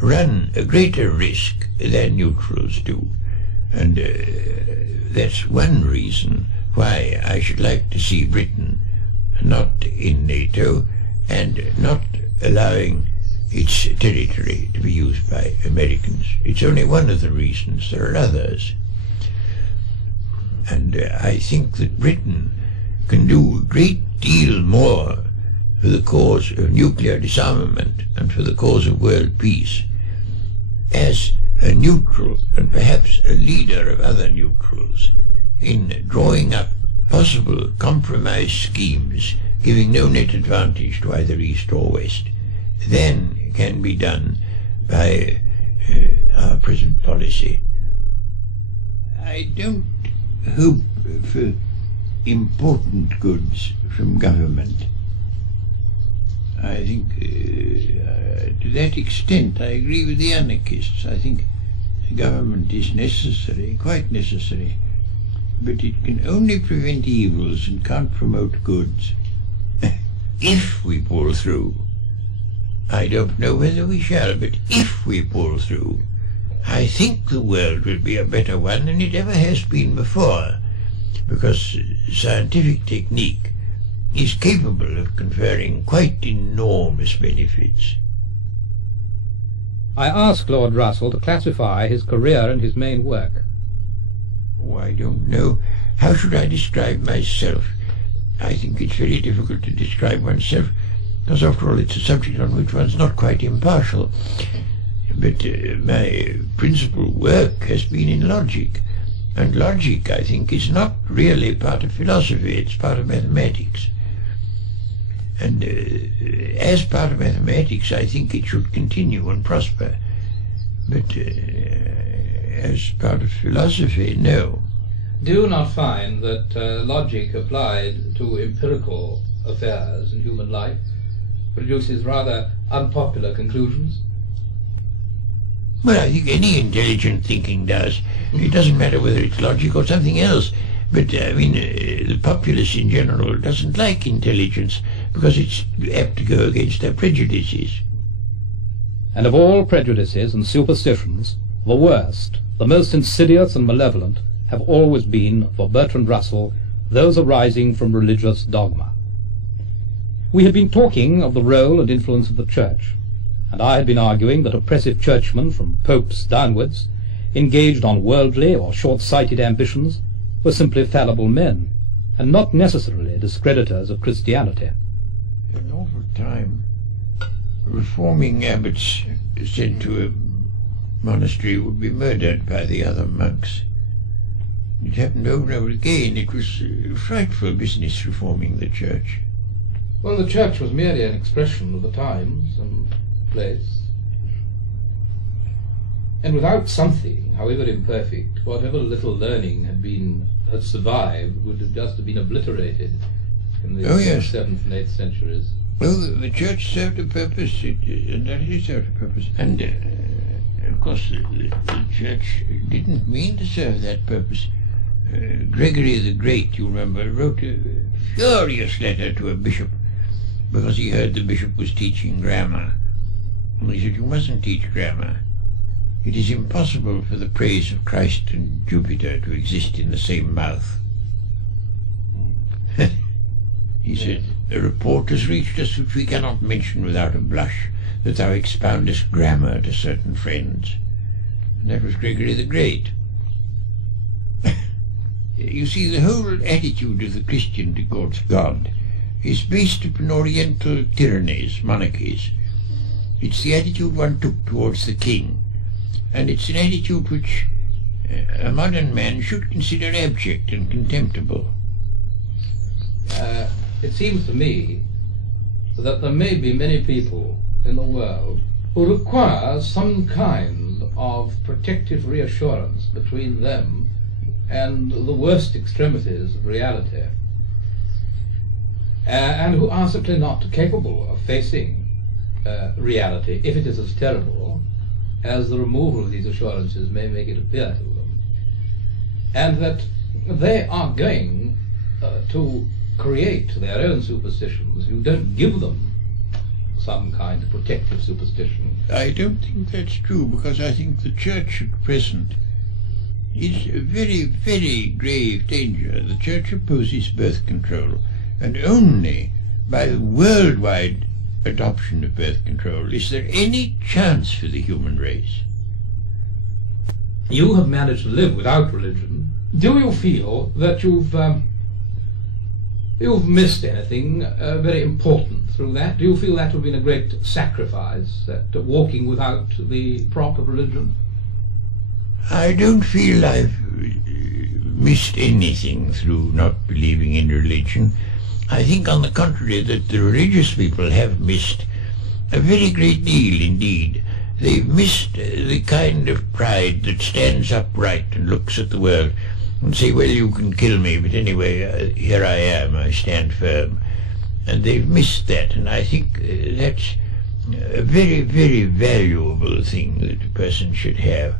run a greater risk than neutrals do. And that's one reason why I should like to see Britain not in NATO and not allowing its territory to be used by Americans. It's only one of the reasons. There are others. And I think that Britain can do a great deal more for the cause of nuclear disarmament and for the cause of world peace as a neutral and perhaps a leader of other neutrals in drawing up possible compromise schemes giving no net advantage to either East or West than can be done by our present policy. I don't hope for important goods from government. I think to that extent I agree with the anarchists. I think government is necessary, quite necessary, but it can only prevent evils and can't promote goods. If we pull through. I don't know whether we shall, but if we pull through, I think the world will be a better one than it ever has been before, because scientific technique is capable of conferring quite enormous benefits. I asked Lord Russell to classify his career and his main work. Oh, I don't know. How should I describe myself? I think it's very difficult to describe oneself, because after all it's a subject on which one's not quite impartial. But my principal work has been in logic, and logic, I think, is not really part of philosophy, it's part of mathematics. And as part of mathematics, I think it should continue and prosper. But as part of philosophy, no. Do you not find that logic applied to empirical affairs in human life produces rather unpopular conclusions? Well, I think any intelligent thinking does. It doesn't matter whether it's logic or something else. But, I mean, the populace in general doesn't like intelligence because it's apt to go against their prejudices. And of all prejudices and superstitions, the worst, the most insidious and malevolent, have always been, for Bertrand Russell, those arising from religious dogma. We had been talking of the role and influence of the Church, and I had been arguing that oppressive churchmen from popes downwards, engaged on worldly or short-sighted ambitions, were simply fallible men, and not necessarily discreditors of Christianity. An awful time. Reforming abbots sent to a monastery would be murdered by the other monks. It happened over and over again. It was a frightful business, reforming the Church. Well, the Church was merely an expression of the times and place. And without something, however imperfect, whatever little learning had survived would have just been obliterated in the 7th and 8th centuries. Well, the Church served a purpose, and it served a purpose. And, of course, the Church didn't mean to serve that purpose. Gregory the Great, you remember, wrote a furious letter to a bishop because he heard the bishop was teaching grammar. And he said, "You mustn't teach grammar. It is impossible for the praise of Christ and Jupiter to exist in the same mouth." He said, "A report has reached us which we cannot mention without a blush, that thou expoundest grammar to certain friends." And that was Gregory the Great. You see, the whole attitude of the Christian towards God is based upon Oriental tyrannies, monarchies. It's the attitude one took towards the king, and it's an attitude which a modern man should consider abject and contemptible. It seems to me that there may be many people in the world who require some kind of protective reassurance between them and the worst extremities of reality, and who are simply not capable of facing reality, if it is as terrible as the removal of these assurances may make it appear to them, and that they are going to create their own superstitions. You don't give them some kind of protective superstition. I don't think that's true, because I think the Church at present is a very, very grave danger. The Church opposes birth control, and only by the worldwide adoption of birth control is there any chance for the human race. You have managed to live without religion. Do you feel that you've missed anything very important through that? Do you feel that would have been a great sacrifice, that walking without the prop of religion? I don't feel I've missed anything through not believing in religion. I think, on the contrary, that the religious people have missed a very great deal indeed. They've missed the kind of pride that stands upright and looks at the world and say, well, you can kill me, but anyway, here I am, I stand firm. And they've missed that, and I think that's a very, very valuable thing that a person should have.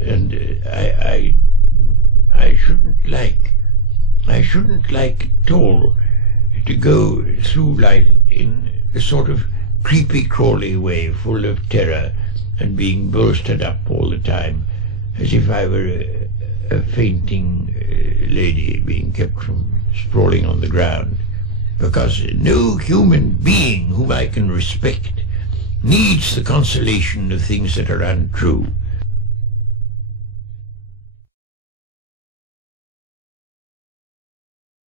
And I shouldn't like at all to go through life in a sort of creepy crawly way, full of terror and being bolstered up all the time, as if I were a fainting lady being kept from sprawling on the ground, because no human being whom I can respect needs the consolation of things that are untrue.